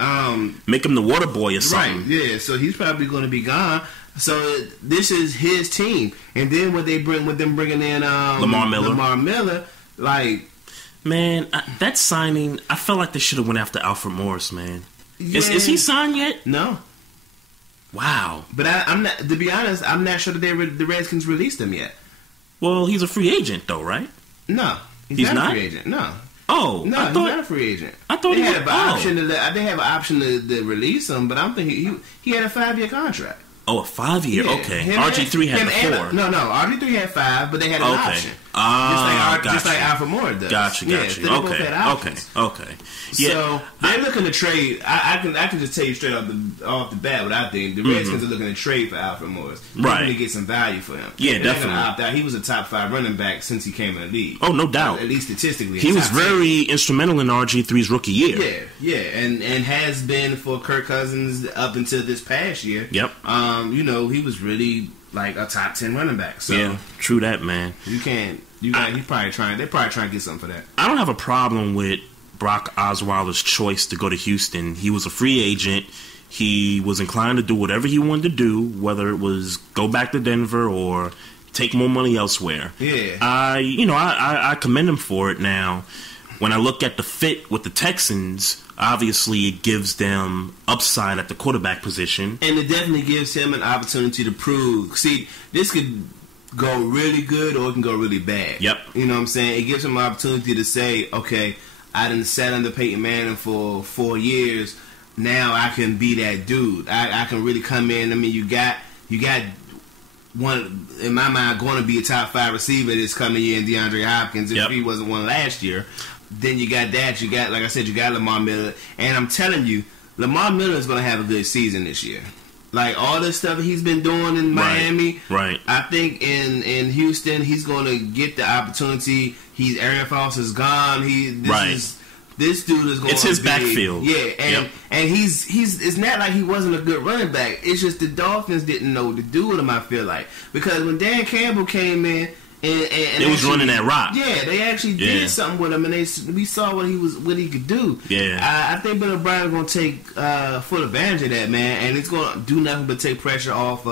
Make him the water boy or something. Right, yeah. So he's probably going to be gone. So this is his team. And then what they bring with them bringing in Lamar Miller, like... Man, that signing, I felt like they should have went after Alfred Morris, man. Yeah. Is he signed yet? No. Wow. But I'm not. To be honest, I'm not sure that the Redskins released him yet. Well, he's a free agent, though, right? No, he's not a free agent. No. Oh, no, he's not a free agent. I thought they had an option to. They have an option to release him, but I'm thinking he had a 5-year contract. Oh, a 5-year. Yeah. Okay. RG3 had the 4. No, RG3 had 5, but they had an option. Just like Alfred Morris does. Gotcha. Okay. Yeah. So they're looking to trade. I can just tell you straight off the bat what I think. The Redskins are looking to trade for Alfred Morris. They're looking to get some value for him. Yeah, definitely. They're opt out. He was a top 5 running back since he came in the league. Oh, no doubt. At least statistically, he was very instrumental in RG3's rookie year. Yeah, and has been for Kirk Cousins up until this past year. Yep. He was really like a top 10 running back. So yeah, true that, man. They're probably trying to get something for that. I don't have a problem with Brock Osweiler's choice to go to Houston. He was a free agent. He was inclined to do whatever he wanted to do, whether it was go back to Denver or take more money elsewhere. Yeah. I commend him for it. Now, when I look at the fit with the Texans, obviously it gives them upside at the quarterback position. And it definitely gives him an opportunity to prove. See, this could go really good or it can go really bad. Yep. You know what I'm saying? It gives him an opportunity to say, okay, I done sat under Peyton Manning for 4 years. Now I can be that dude. I can really come in. I mean, you got one, in my mind, going to be a top 5 receiver this coming year in DeAndre Hopkins. If he wasn't one last year, then you got that. You got, like I said, you got Lamar Miller. And I'm telling you, Lamar Miller is going to have a good season this year. Like, all the stuff he's been doing in Miami. Right. I think in Houston, he's going to get the opportunity. Aaron Foster's gone. This dude is going to It's his backfield. Yeah, and he's it's not like he wasn't a good running back. It's just the Dolphins didn't know what to do with him, I feel like. Because when Dan Campbell came in, and they was running that rock. Yeah, they actually did something with him, and we saw what he could do. Yeah, I think Bill O'Brien's going to take full advantage of that, man, and it's going to do nothing but take pressure off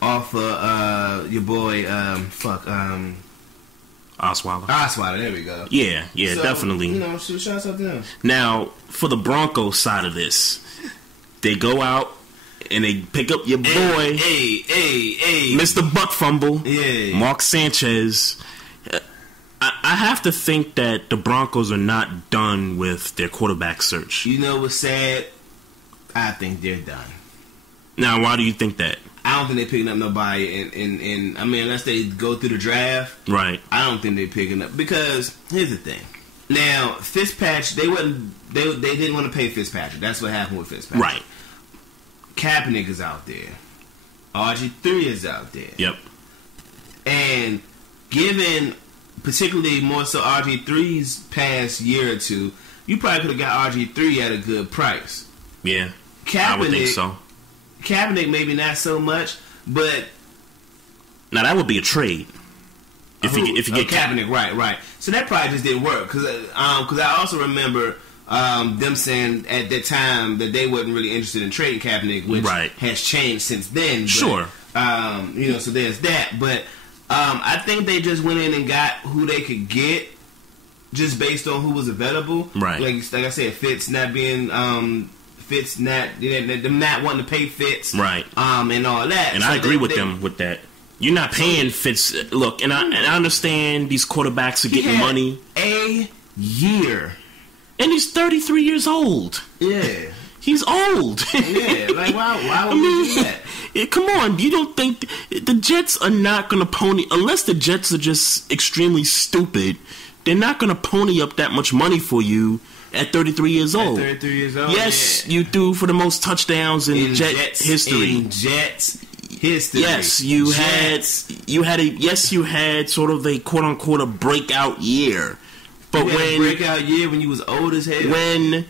your boy Osweiler. There we go. Yeah, so, definitely. You know, shout out to them. Now, for the Broncos side of this, they go out and they pick up your boy, Mr. Butt Fumble, Mark Sanchez. I have to think that the Broncos are not done with their quarterback search. You know what's sad? I think they're done. Now, why do you think that? I don't think they're picking up nobody in I mean, unless they go through the draft. Right. I don't think they're picking up, because here's the thing. Now, Fitzpatrick, they didn't want to pay Fitzpatrick. That's what happened with Fitzpatrick. Right. Kaepernick is out there. RG3 is out there. Yep. And given, particularly more so RG3's past year or two, you probably could have got RG3 at a good price. Yeah. Kaepernick, I would think so. Kaepernick maybe not so much, but now that would be a trade. If you get Kaepernick, right. So that probably just didn't work, because I also remember them saying at that time that they wasn't really interested in trading Kaepernick, which has changed since then. But, sure. So there's that. But I think they just went in and got who they could get, just based on who was available. Right. Like I said, Fitz not them not wanting to pay Fitz. Right. And all that. And so I agree with them with that. You're not paying Fitz. Look, and I understand these quarterbacks are getting money. A year. And he's 33 years old. Yeah. He's old. Yeah. Like, why would we do that? Come on. You don't think the Jets are not going to pony, unless the Jets are just extremely stupid, they're not going to pony up that much money for you at 33 years old. At 33 years old. Yes, you threw for the most touchdowns in Jets history. In Jets history. Yes, you had sort of a quote unquote a breakout year. But when you was old as hell. When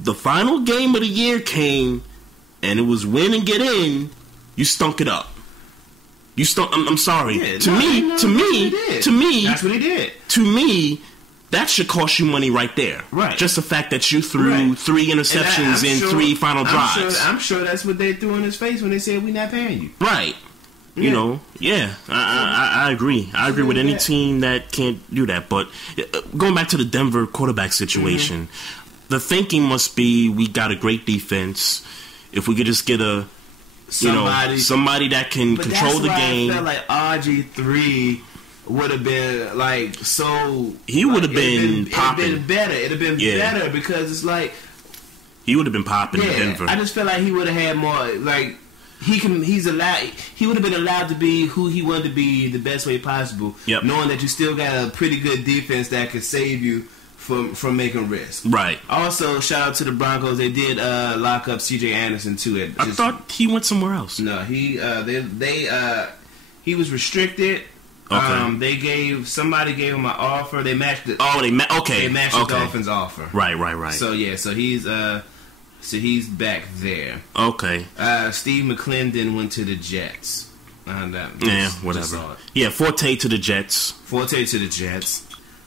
the final game of the year came and it was win and get in, you stunk it up. You stunk. I'm sorry. Yeah, to me, that's what he did. To me, that should cost you money right there. Right. Just the fact that you threw 3 interceptions in 3 final drives. I'm sure that's what they threw in his face when they said, "We're not paying you." Right. Yeah. You know, I agree. I agree with any team that can't do that. But going back to the Denver quarterback situation, the thinking must be we got a great defense. If we could just get somebody that can control the game. I felt like RG3 would have been like so. He would have been popping. It'd have been better because it's like he would have been popping in Denver. I just feel like he would have had more like. He would have been allowed to be who he wanted to be the best way possible. Yep. Knowing that you still got a pretty good defense that could save you from making risks. Right. Also, shout out to the Broncos. They did lock up C.J. Anderson too. I thought he went somewhere else. No, he was restricted. Okay. Somebody gave him an offer. They matched it. Oh, they matched the Dolphins' offer. Right. So he's back there. Okay. Steve McClendon went to the Jets. Whatever. Yeah, Forte to the Jets.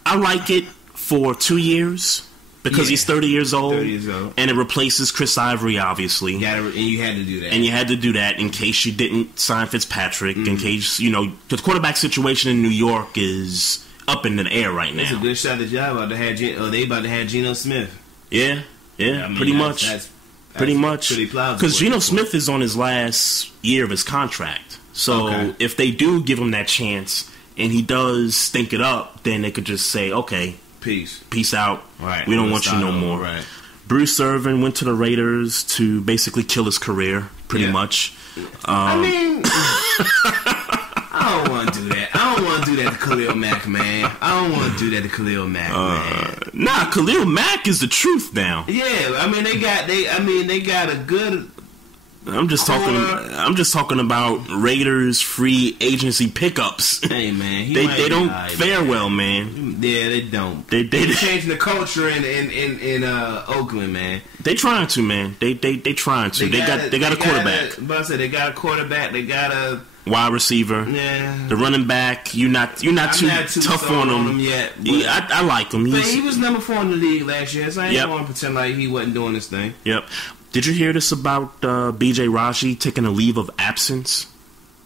I like it for 2 years because he's 30 years old. And it replaces Chris Ivory, obviously. And you had to do that. And you had to do that in case you didn't sign Fitzpatrick, in case, the quarterback situation in New York is up in the air right now. It's a good shot at y'all about to have they about to have Geno Smith. Yeah, pretty much. That's Because Geno Smith is on his last year of his contract. So if they do give him that chance and he does stink it up, then they could just say, okay, peace out. Right. We don't want you no more. Right. Bruce Irvin went to the Raiders to basically kill his career, pretty much. I don't want to do that. I don't want to do that to Khalil Mack, man. Nah, Khalil Mack is the truth now. Yeah, they got a good I'm just talking about Raiders free agency pickups. Hey man, they don't fare well, man. Yeah, they don't. They changing the culture in Oakland, man. They trying to, man. They trying to. They got a quarterback. But I said they got a quarterback. They got a wide receiver. Yeah. The running back. You're not too tough on him yet. I like him. But he was number 4 in the league last year, so I ain't going to pretend like he wasn't doing this thing. Yep. Did you hear this about B.J. Raji taking a leave of absence?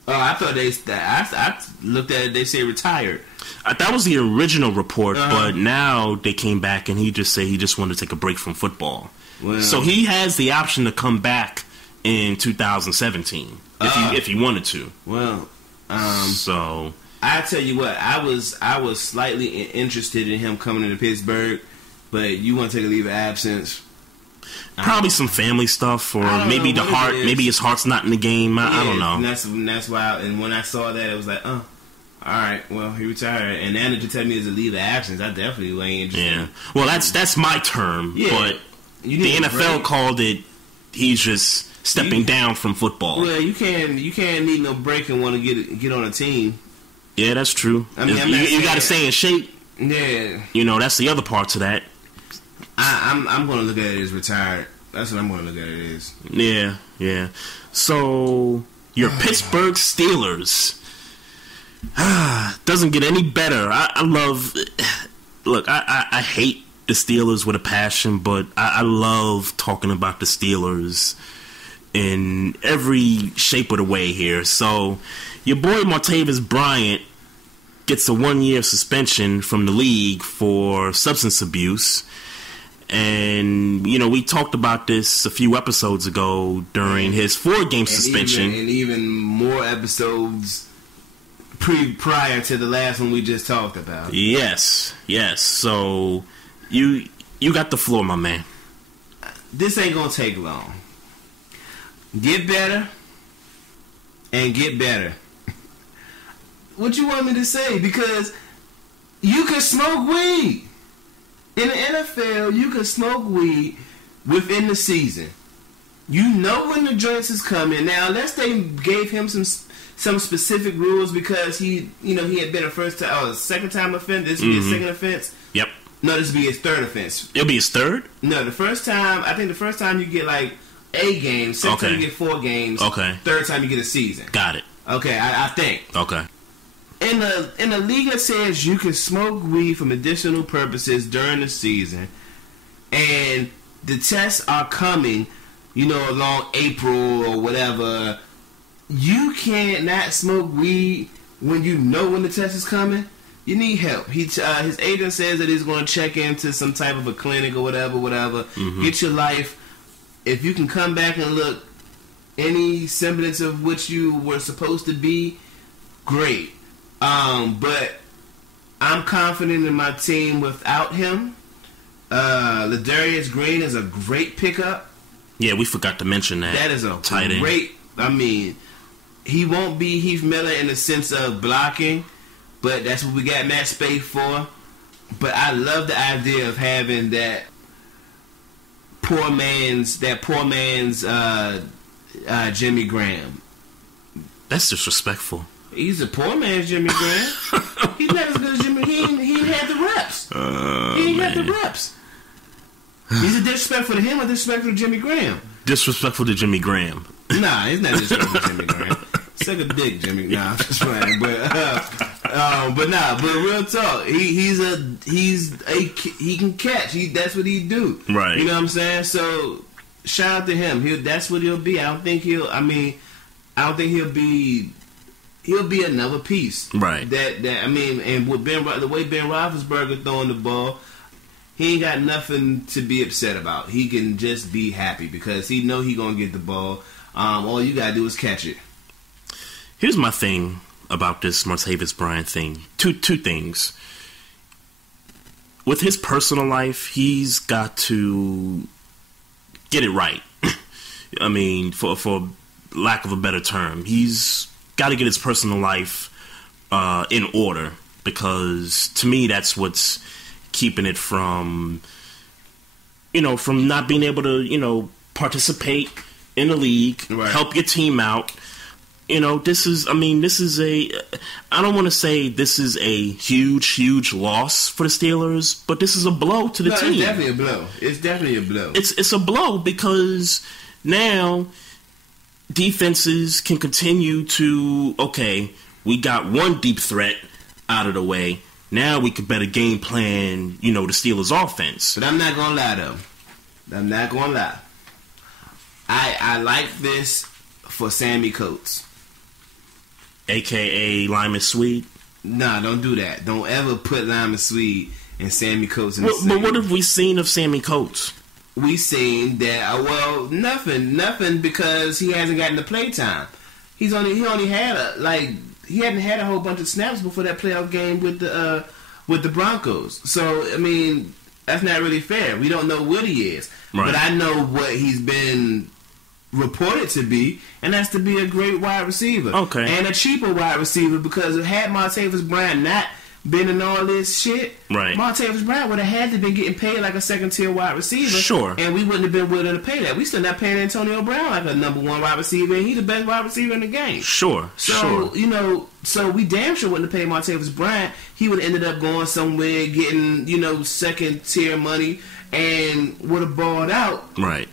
Oh, I thought I looked at it. They say retired. That was the original report, but now they came back and he just said he just wanted to take a break from football. Well, so he has the option to come back in 2017 if he wanted to. Well, so I tell you what, I was slightly interested in him coming to Pittsburgh, but you want to take a leave of absence. Probably some family stuff, or maybe the heart. Maybe his heart's not in the game. I don't know. And that's why. And when I saw that, it was like, all right. Well, he retired, and now that you tell me it's a leave of absence, I definitely ain't interested. Yeah. Well, that's my term. Yeah. But the NFL called it. He's just stepping down from football. Well, you can't need no break and want to get on a team. Yeah, that's true. I mean, you got to stay in shape. Yeah. That's the other part to that. I'm going to look at it as retired. That's what I'm going to look at it as. Yeah. So, your Pittsburgh Steelers doesn't get any better. I love... Look, I hate the Steelers with a passion, but I love talking about the Steelers in every shape of the way here. So, your boy Martavis Bryant gets a 1-year suspension from the league for substance abuse. And, we talked about this a few episodes ago during his 4-game suspension. And even more episodes prior to the last one we just talked about. Yes. So, you got the floor, my man. This ain't going to take long. Get better and get better. What you want me to say? Because you can smoke weed. In the NFL, you can smoke weed within the season. You know when the joints is coming. Now, unless they gave him some specific rules because he had been a second time offense. This would be his second offense. Yep. No, this would be his third offense. It'll be his third? No, the first time you get like 8 games. Second time you get 4 games. Okay. Third time you get a season. Got it. Okay, I think. Okay. In a league that says you can smoke weed for medicinal purposes during the season, and the tests are coming, along April or whatever, you can't not smoke weed when you know when the test is coming. You need help. His agent says that he's going to check into some type of a clinic or whatever. Mm-hmm. Get your life. If you can come back and look any semblance of what you were supposed to be, great. But I'm confident in my team without him. Ladarius Green is a great pickup. Yeah, we forgot to mention that. That is a tight end. Great. I mean, he won't be Heath Miller in the sense of blocking, but that's what we got Matt Spade for. But I love the idea of having that poor man's Jimmy Graham. That's disrespectful. He's a poor man's Jimmy Graham. He's not as good as Jimmy. He ain't had the reps. He ain't had the reps. He's a disrespectful to him or disrespectful to Jimmy Graham? Disrespectful to Jimmy Graham. Nah, he's not disrespectful to Jimmy Graham. Suck a dick, Jimmy. Nah, I'm just playing. But real talk. He can catch. That's what he do. Right. You know what I'm saying? So shout out to him. That's what he'll be. I don't think he'll be. He'll be another piece, right? And with the way Ben Roethlisberger throwing the ball, he ain't got nothing to be upset about. He can just be happy because he know he gonna get the ball. All you gotta do is catch it. Here's my thing about this Martavis Bryant thing. Two things. With his personal life, he's got to get it right. I mean, for lack of a better term, he's got to get his personal life in order, because to me that's what's keeping it from not being able to participate in the league, Right. help your team out. I don't want to say this is a huge loss for the Steelers, but this is a blow to the team. It's definitely a blow. It's definitely a blow. It's a blow because now defenses can continue to, okay, we got one deep threat out of the way. Now we could better game plan, the Steelers' offense. But I'm not going to lie, though. I'm not going to lie. I like this for Sammy Coates. A.K.A. Lyman Swede? Nah, don't do that. Don't ever put Lyman Swede and Sammy Coates in the same. But what have we seen of Sammy Coates? We seen that, nothing because he hasn't gotten the play time. He only had he hadn't had a whole bunch of snaps before that playoff game with the Broncos. So, I mean, that's not really fair. We don't know what he is. Right. But I know what he's been reported to be, and that's to be a great wide receiver. Okay. And a cheaper wide receiver, because had Martavis Bryant not been in all this shit, right, Martavis Bryant would have had to been getting paid like a second-tier wide receiver. Sure. And we wouldn't have been willing to pay that. We still not paying Antonio Brown like a number one wide receiver, and he's the best wide receiver in the game. Sure. So we damn sure wouldn't have paid Martavis Bryant. He would have ended up going somewhere, getting, second-tier money, and would have balled out. Right.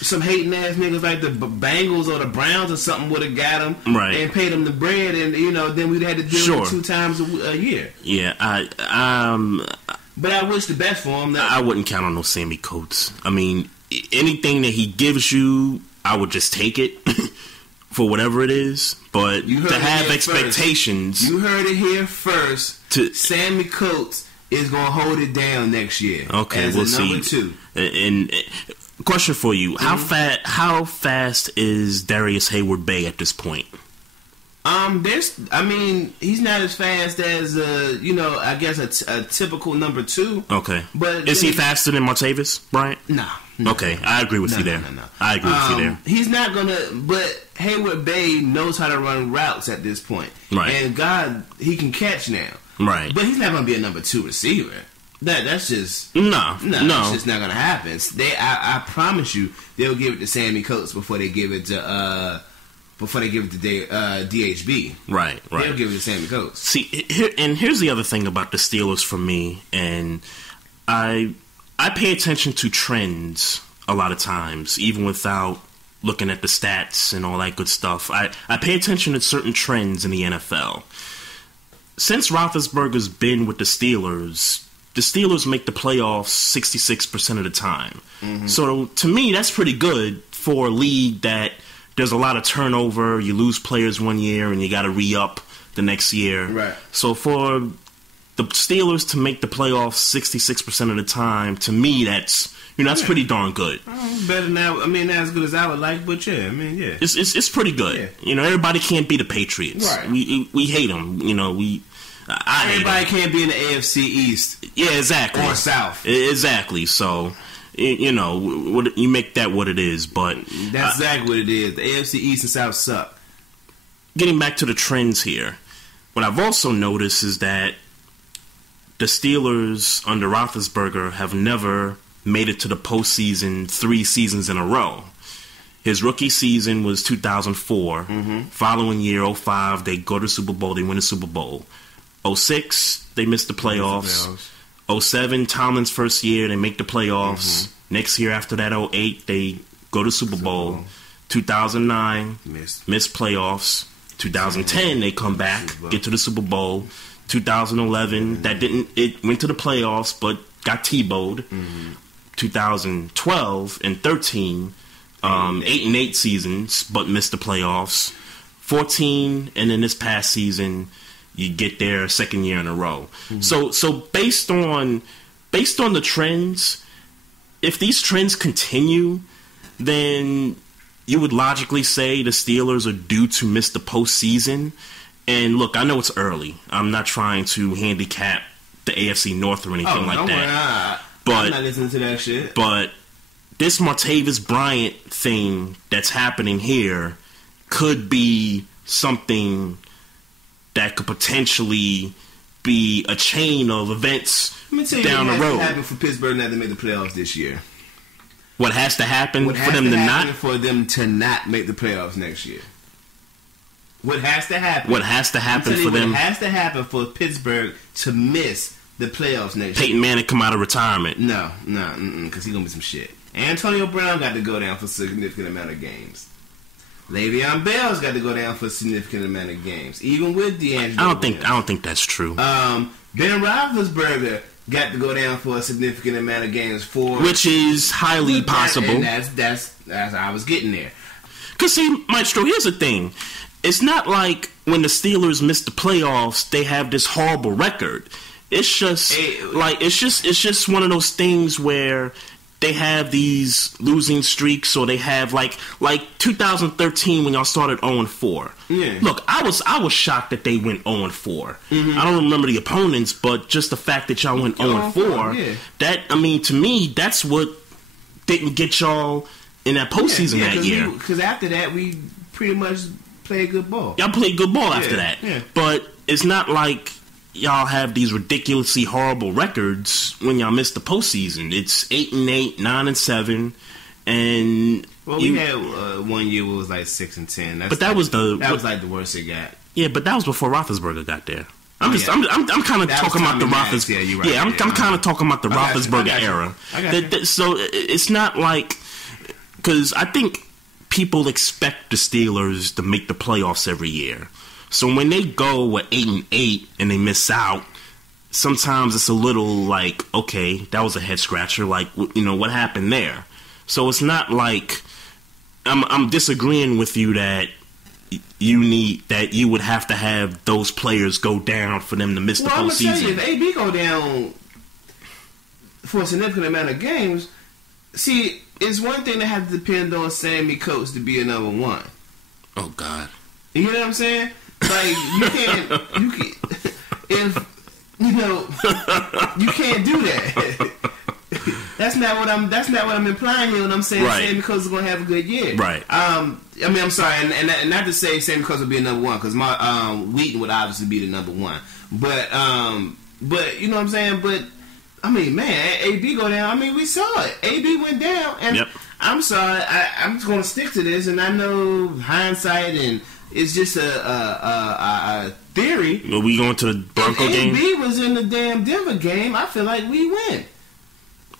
Some hating ass niggas like the Bengals or the Browns or something would have got him, right, and paid him the bread, and then we'd had to deal with 2 times a year. Yeah, but I wish the best for him. I wouldn't count on no Sammy Coates. I mean, anything that he gives you, I would just take it for whatever it is. But to have expectations, you heard it here first. Sammy Coates is gonna hold it down next year. Okay, as we'll a number see. 2. And question for you: how fast is Darius Hayward-Bay at this point? He's not as fast as I guess a typical number 2. Okay, but is he faster than Martavis Bryant? No. Okay, I agree with you there. No. I agree with you there. He's not gonna, but Hayward-Bay knows how to run routes at this point, right? And God, he can catch now, right? But he's not gonna be a number 2 receiver. That's just no. That's just not gonna happen. I promise you, they'll give it to Sammy Coates before they give it to DHB. Right. They'll give it to Sammy Coates. See, here's the other thing about the Steelers for me, and I pay attention to trends a lot of times, even without looking at the stats and all that good stuff. I pay attention to certain trends in the NFL. Since Roethlisberger's been with the Steelers make the playoffs 66% of the time. Mm-hmm. So to me, that's pretty good for a league that there's a lot of turnover. You lose players one year and you got to re-up the next year. Right. So for the Steelers to make the playoffs 66% of the time, to me, that's pretty darn good. Better now. Not as good as I would like, but yeah. It's pretty good. Yeah. Everybody can't be the Patriots. Right. We hate them. Everybody can't be in the AFC East. Yeah, exactly. Or South. Exactly. So, you make that what it is. But that's exactly what it is. The AFC East and South suck. Getting back to the trends here, what I've also noticed is that the Steelers under Roethlisberger have never made it to the postseason 3 seasons in a row. His rookie season was 2004. Mm-hmm. Following year, 2005, they go to the Super Bowl. They win the Super Bowl. 2006, they missed the playoffs. 2007, Tomlin's first year, they make the playoffs. Mm-hmm. Next year after that, 2008, they go to Super Bowl. 2009, missed playoffs. 2010, they come back, get to the Super Bowl. 2011, it went to the playoffs, but got T-bowed. Mm-hmm. 2012 and 13, 8-8 seasons, but missed the playoffs. 14, and then this past season, you get there second year in a row. Mm-hmm. So based on the trends, if these trends continue, then you would logically say the Steelers are due to miss the postseason. And look, I know it's early. I'm not trying to handicap the AFC North or anything like that. I'm not listening to that shit. But this Martavis Bryant thing that's happening here could be something that could potentially be a chain of events down the road. What happened for Pittsburgh now they made the playoffs this year? What has to happen for them to not make the playoffs next year? What has to happen? What has to happen for them? What has to happen for Pittsburgh to miss the playoffs next year? Peyton Manning come out of retirement. No, because he's gonna be some shit. Antonio Brown got to go down for a significant amount of games. Le'Veon Bell's got to go down for a significant amount of games, even with D'Angelo. I don't think that's true. Ben Roethlisberger got to go down for a significant amount of games which is highly possible. And that's I was getting there. Because see, Maestro, here's the thing. It's not like when the Steelers miss the playoffs, they have this horrible record. It's just it's just one of those things where they have these losing streaks, or they have like 2013 when y'all started 0-4. Yeah. Look, I was shocked that they went 0-4. Mm-hmm. I don't remember the opponents, but just the fact that y'all went 0-4, yeah. That, I mean, to me, that's what didn't get y'all in that postseason that year. Because after that, we pretty much played good ball. Y'all played good ball after that. Yeah. But it's not like y'all have these ridiculously horrible records when y'all miss the postseason. It's 8-8, 9-7, and we had 1 year where it was like 6-10. But that was like the worst it got. Yeah, but that was before Roethlisberger got there. I'm kind of talking about the Roethlisberger. Yeah, you're right. Yeah, I'm kind of talking about the Roethlisberger era. So it's not like, because I think people expect the Steelers to make the playoffs every year. So when they go at 8-8 and they miss out, sometimes it's a little like, okay, that was a head scratcher. Like, you know, what happened there? So it's not like I'm disagreeing with you that you would have to have those players go down for them to miss the postseason. I'm gonna tell you, if AB go down for a significant amount of games, see, it's one thing to have to depend on Sammy Coates to be a number one. Oh God, you know what I'm saying? Like, you can't if you know, you can't do that. That's not what I'm implying here when I'm saying Sammy Coates is gonna have a good year. Right. I mean, I'm sorry, and not to say Sammy Coates will be a number one, because my Wheaton would obviously be the number one. But you know what I'm saying? But I mean, man, AB go down. I mean, we saw it. AB went down, and yep. I'm sorry, I'm just gonna stick to this, and I know hindsight and it's just a theory. Are we going to the Bronco game? If AB was in the damn Denver game, I feel like we win.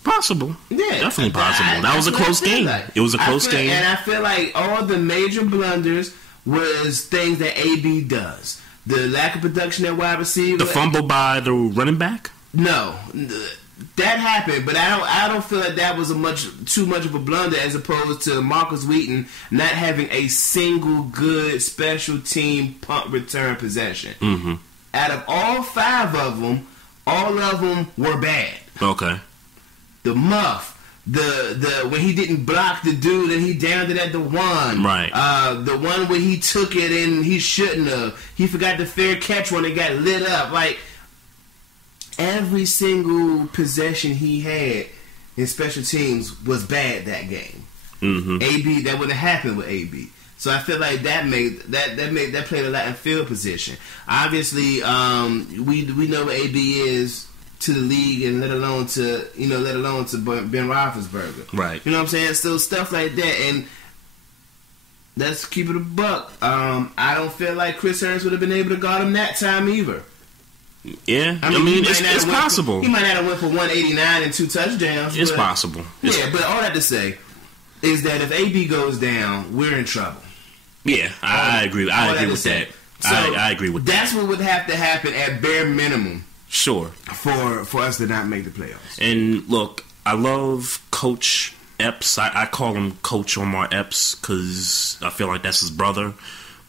Possible. Yeah. Definitely possible. That was a close game. Like. It was a close game. And I feel like all the major blunders was things that AB does. The lack of production at wide receiver. The fumble by the running back? No. That happened, but I don't feel like that was too much of a blunder as opposed to Marcus Wheaton not having a single good special team punt return possession. Mm-hmm. Out of all 5 of them, all of them were bad. Okay. The muff, the when he didn't block the dude and he downed it at the 1. Right. The one where he took it and he shouldn't have. He forgot the fair catch when it got lit up. Like, every single possession he had in special teams was bad that game. Mm-hmm. AB, that would have happened with AB. So I feel like that played a lot in field position. Obviously, we know what AB is to the league, and let alone to Ben Roethlisberger. Right. You know what I'm saying? So stuff like that, and let's keep it a buck. I don't feel like Chris Harris would have been able to guard him that time either. Yeah, I mean it's possible. He might not have went for 189 and 2 touchdowns. It's possible. But all that to say is that if AB goes down, we're in trouble. Yeah, I agree. I agree with that. So I agree with that. That's what would have to happen at bare minimum. Sure. For us to not make the playoffs. And look, I love Coach Epps. I call him Coach Omar Epps because I feel like that's his brother.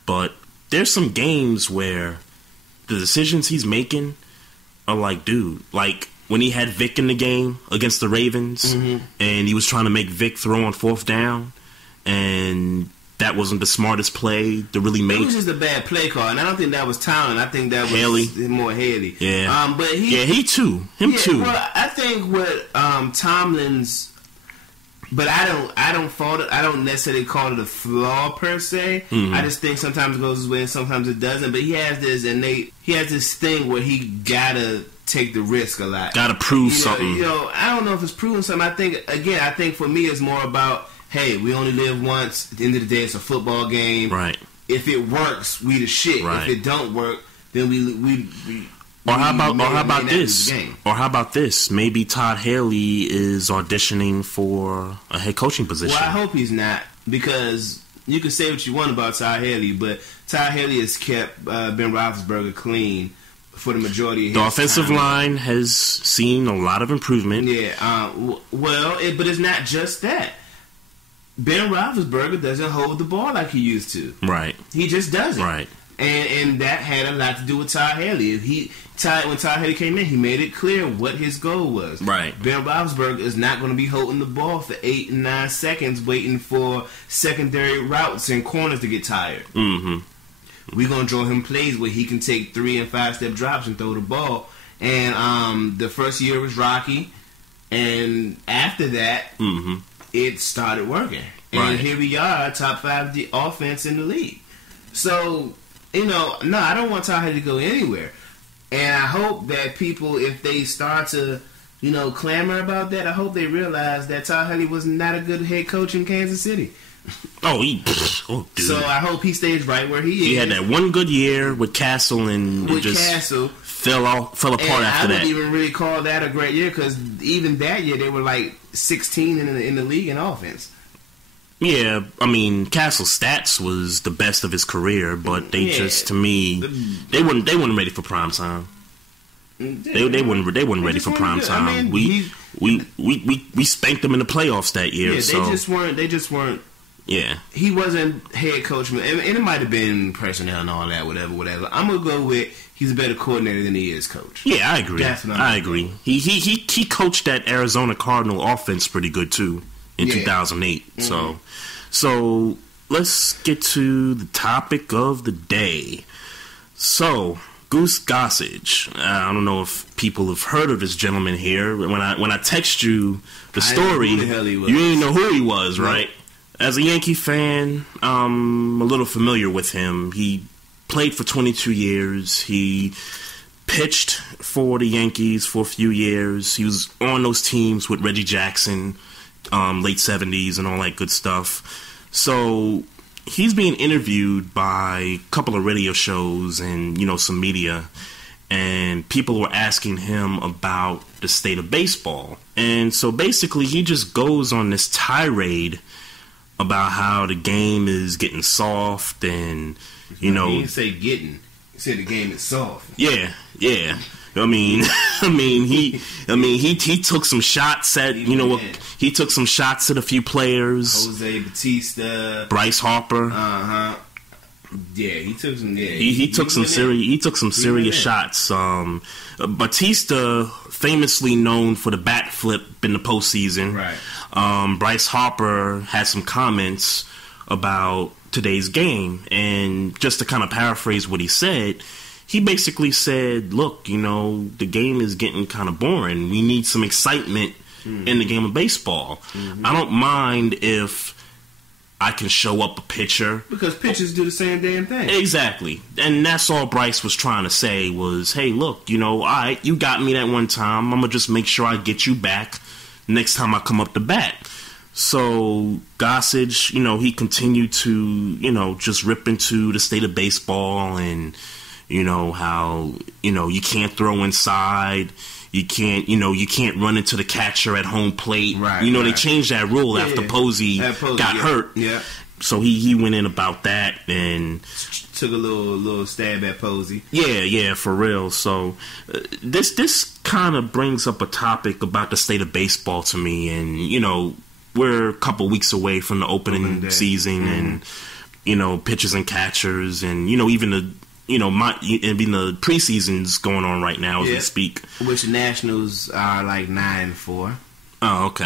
But there's some games where the decisions he's making are like, dude, like when he had Vic in the game against the Ravens, mm-hmm. and he was trying to make Vic throw on 4th down, and that wasn't the smartest play to really make. It was just a bad play call, and I don't think that was Tomlin. I think that was Haley. More Haley. Yeah. But he too. Him too. Well, I think what Tomlin's. But I don't fault it. I don't necessarily call it a flaw per se. Mm-hmm. I just think sometimes it goes his way and sometimes it doesn't. But he has this thing where he gotta take the risk a lot. Got to prove something. I don't know if it's proving something. I think for me it's more about, hey, we only live once. At the end of the day, it's a football game. Right. If it works, we the shit. Right. If it don't work, then we Or how about this? Maybe Todd Haley is auditioning for a head coaching position. Well, I hope he's not, because you can say what you want about Todd Haley, but Todd Haley has kept Ben Roethlisberger clean for the majority of his The offensive time. line has seen a lot of improvement. Yeah, but it's not just that. Ben Roethlisberger doesn't hold the ball like he used to. Right. He just doesn't. Right. And that had a lot to do with Todd Haley. When Todd Haley came in, he made it clear what his goal was. Right. Ben Roethlisberger is not going to be holding the ball for 8 and 9 seconds waiting for secondary routes and corners to get tired. Mm-hmm. We're going to draw him plays where he can take 3 and 5 step drops and throw the ball. And the first year was rocky. And after that, it started working. And here we are, top 5 offense in the league. So, I don't want Todd Haley to go anywhere. And I hope that people, if they start to, clamor about that, I hope they realize that Todd Haley was not a good head coach in Kansas City. Dude. So I hope he stays right where he is. He had that one good year with Castle, and it just fell apart after that. I wouldn't even really call that a great year, because even that year they were like 16 in the league in offense. Yeah, I mean, Castle's stats was the best of his career, but they just, to me, they weren't ready for prime time. They weren't ready for prime time. I mean, we spanked them in the playoffs that year. Yeah, they just weren't. Yeah, he wasn't head coach, and it might have been personnel and all that, whatever. I'm gonna go with he's a better coordinator than he is coach. Yeah, I agree. I agree. He coached that Arizona Cardinal offense pretty good too in 2008. Mm-hmm. So let's get to the topic of the day. So Goose Gossage. I don't know if people have heard of this gentleman here. When I text you the story, you didn't know who he was, right? As a Yankee fan, I'm a little familiar with him. He played for 22 years. He pitched for the Yankees for a few years. He was on those teams with Reggie Jackson, late 70s and all that good stuff. So he's being interviewed by a couple of radio shows and, some media. And people were asking him about the state of baseball. And so basically he just goes on this tirade about how the game is getting soft and, He didn't say getting. He said the game is soft. Yeah. I mean, he took some shots at, he took some shots at a few players. Jose Bautista. Bryce Harper. Yeah, he took some. Yeah, he took some serious shots. Bautista, famously known for the bat flip in the postseason. Right. Bryce Harper had some comments about today's game, and just to kind of paraphrase what he said, he basically said, "Look, the game is getting kind of boring. We need some excitement in the game of baseball. Mm-hmm. I don't mind if I can show up a pitcher." Because pitchers do the same damn thing. Exactly. And that's all Bryce was trying to say was, hey, look, all right, you got me that one time. I'm going to just make sure I get you back next time I come up to bat. So Gossage, he continued to, just rip into the state of baseball and, how, you can't throw inside. You can't run into the catcher at home plate. Right, They changed that rule after Posey got hurt. Yeah. So he went in about that and took a little stab at Posey. Yeah, for real. So this kind of brings up a topic about the state of baseball to me, and we're a couple weeks away from the opening season, and pitchers and catchers, and even the. The preseason's going on right now as we speak. Which Nationals are like 9-4. Oh, okay.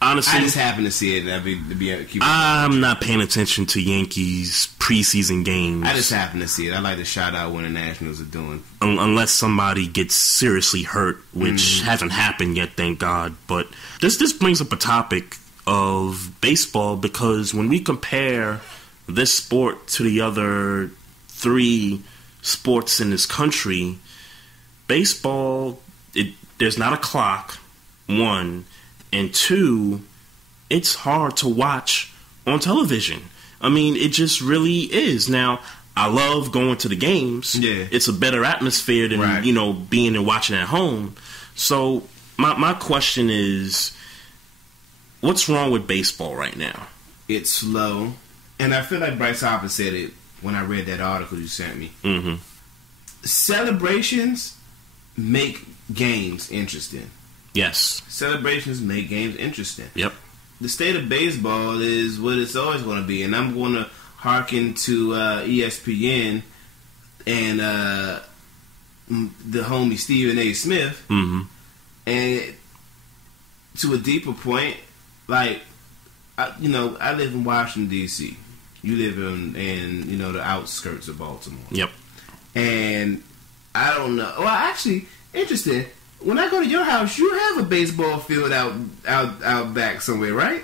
Honestly, I just happen to see it. I'm not paying attention to Yankees preseason games. I just happen to see it. I like to shout out when the Nationals are doing. Unless somebody gets seriously hurt, which hasn't happened yet, thank God. But this brings up a topic of baseball, because when we compare this sport to the other 3 sports in this country, baseball, there's not a clock, one, and two, it's hard to watch on television. I mean, it just really is. Now, I love going to the games. Yeah. It's a better atmosphere than, being and watching at home. So, my question is, what's wrong with baseball right now? It's slow. And I feel like Bryce Harper said it when I read that article you sent me. Mm-hmm. Celebrations make games interesting. Yes. Celebrations make games interesting. Yep. The state of baseball is what it's always going to be. And I'm going to hearken to ESPN and the homie Stephen A. Smith. Mm-hmm. And to a deeper point, like, I live in Washington, D.C. You live in the outskirts of Baltimore. Yep. And I don't know. Well, actually, interesting. When I go to your house, you have a baseball field out back somewhere, right?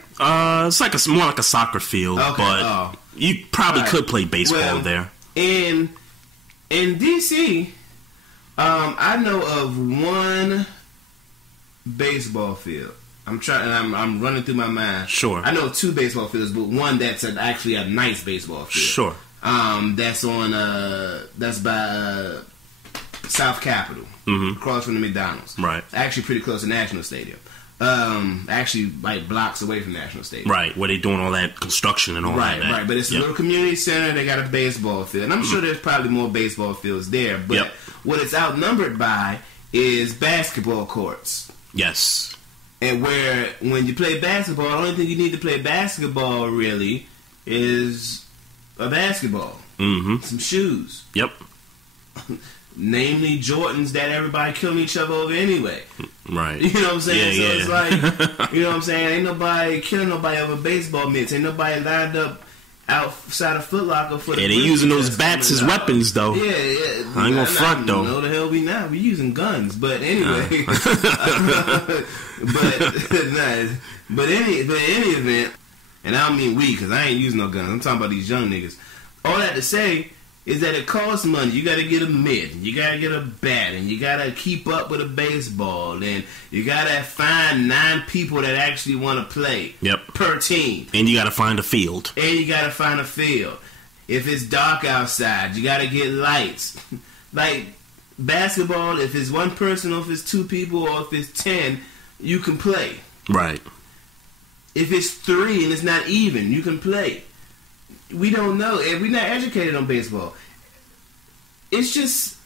It's like more like a soccer field, okay. But you probably could play baseball there. In DC, I know of one baseball field. I'm running through my mind. Sure. I know of two baseball fields, but one that's actually a nice baseball field. Sure. That's by South Capitol, across from the McDonald's. Right. Actually, pretty close to National Stadium. Actually, like blocks away from National Stadium. Right, where they doing all that construction and all that. Right. But it's a little community center. They got a baseball field, and I'm sure there's probably more baseball fields there. But what it's outnumbered by is basketball courts. Yes. And where when you play basketball, the only thing you need to play basketball really is a basketball, some shoes. Yep. Namely Jordans that everybody killing each other over anyway. Right. You know what I'm saying? Yeah, It's like, you know what I'm saying? Ain't nobody killing nobody over baseball mitts. Ain't nobody lined up outside of Foot Locker for the they using those bats as weapons, though. Yeah. I ain't gonna front, though. No, the hell we not. We using guns. But anyway. But in any event, and I don't mean we, because I ain't using no guns. I'm talking about these young niggas. All that to say is that it costs money. You got to get a mitt, and you got to get a bat, and you got to keep up with a baseball, and you got to find 9 people that actually want to play per team. And you got to find a field. If it's dark outside, you got to get lights. Like basketball, if it's one person, or if it's 2 people, or if it's 10, you can play. Right. If it's 3 and it's not even, you can play. We don't know, and we're not educated on baseball. It's just,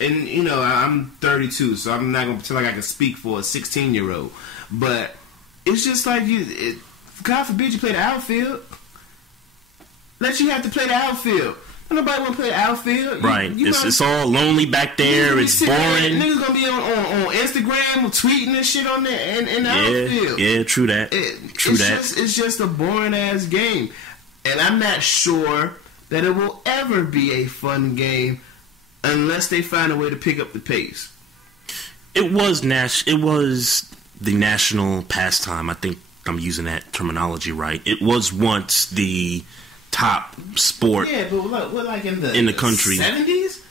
and I'm 32, so I'm not gonna pretend like I can speak for a 16-year-old. But it's just like God forbid you play the outfield. Let you have to play the outfield. Nobody want to play the outfield. Right. It's all lonely back there. It's boring. Niggas gonna be on Instagram tweeting and shit on there in the outfield. Yeah, true that. It's just a boring ass game. And I'm not sure that it will ever be a fun game unless they find a way to pick up the pace. It was the national pastime. I think I'm using that terminology right. It was once the top sport. Yeah, but what in the country? 70s?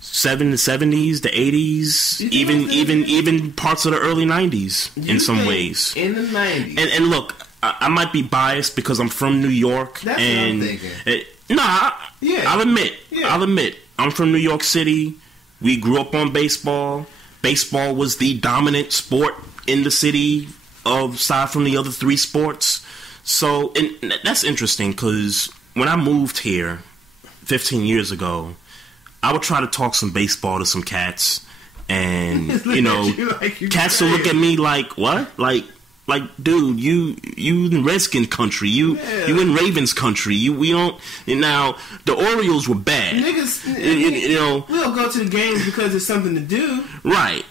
The 70s, the 80s, even parts of the early 90s in some ways. In the 90s. And look, I might be biased because I'm from New York. That's what I'm thinking. I'll admit. I'm from New York City. We grew up on baseball. Baseball was the dominant sport in the city, aside from the other 3 sports. So, and that's interesting because when I moved here 15 years ago, I would try to talk some baseball to some cats, and cats will look at me like, "What? Like, dude, you in Redskins country, you in Ravens country, we don't." And now the Orioles were bad. Niggas, we'll go to the games because it's something to do. Right.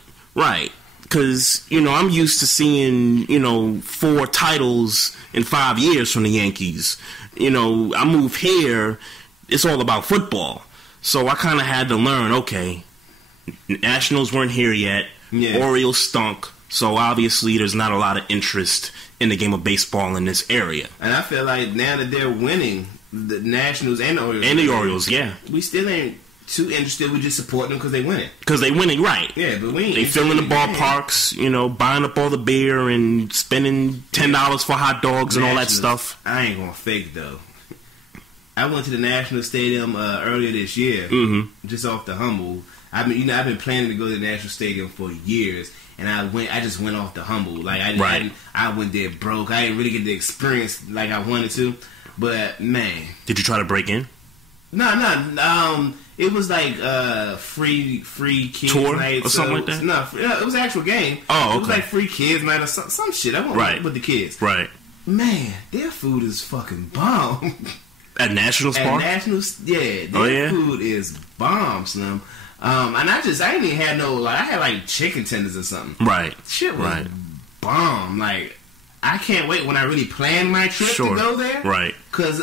Because I'm used to seeing 4 titles in 5 years from the Yankees. I move here, it's all about football. So I kind of had to learn, okay, Nationals weren't here yet. Yeah. Orioles stunk. So obviously there's not a lot of interest in the game of baseball in this area. And I feel like now that they're winning, the Nationals and the Orioles. Yeah. We still ain't too interested. We just support them because they winning. Because they winning, right? Yeah, but we ain't. They filling the ballparks, buying up all the beer and spending $10 for hot dogs and all that stuff. I ain't gonna fake though. I went to the National Stadium earlier this year, just off the humble. I've been planning to go to the National Stadium for years, and I just went off the humble. Like I went there broke. I didn't really get the experience like I wanted to. But man, did you try to break in? No. It was like free kids tour night or something like that. No, it was an actual game. Oh, okay. It was like free kids night or some shit. I went with the kids. Right. Man, their food is fucking bomb. At Nationals Park? At Nationals, yeah. Their food is bomb, Slim. And I didn't even have I had like chicken tenders or something. Right. Shit was bomb. Like, I can't wait when I really plan my trip to go there. Right. Because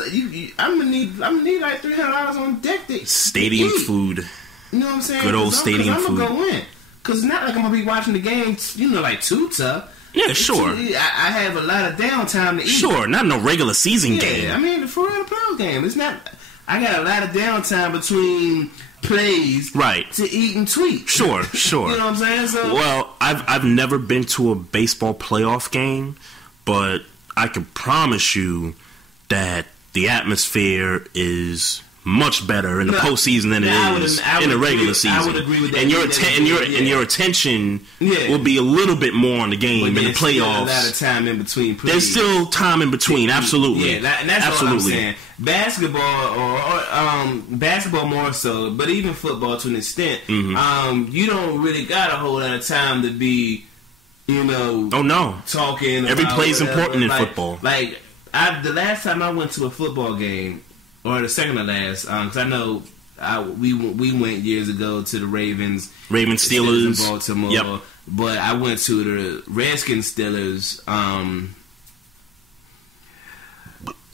I'm gonna need like $300 on deck to stadium eat. Food. You know what I'm saying? Good old stadium food. I'm gonna go in. Because it's not like I'm gonna be watching the game, like too tough. Yeah, sure. I have a lot of downtime to eat. Sure, not no regular season game. Yeah, I mean, for real playoff game. It's not. I got a lot of downtime between plays, to eat and tweet. Sure. You know what I'm saying? So, well, I've never been to a baseball playoff game, but I can promise you that the atmosphere is much better in the postseason than it is in the regular season. I would agree with that. And your attention will be a little bit more on the game in the playoffs. There's still a lot of time in between plays. There's still time in between, absolutely. Yeah, and that's what I'm saying. Basketball or basketball more so, but even football to an extent, you don't really got a whole lot of time to be, talking. Every play is important in football. Like the last time I went to a football game. Or the second to last, because I know we went years ago to the Ravens Steelers in Baltimore. Yep. But I went to the Redskins Steelers.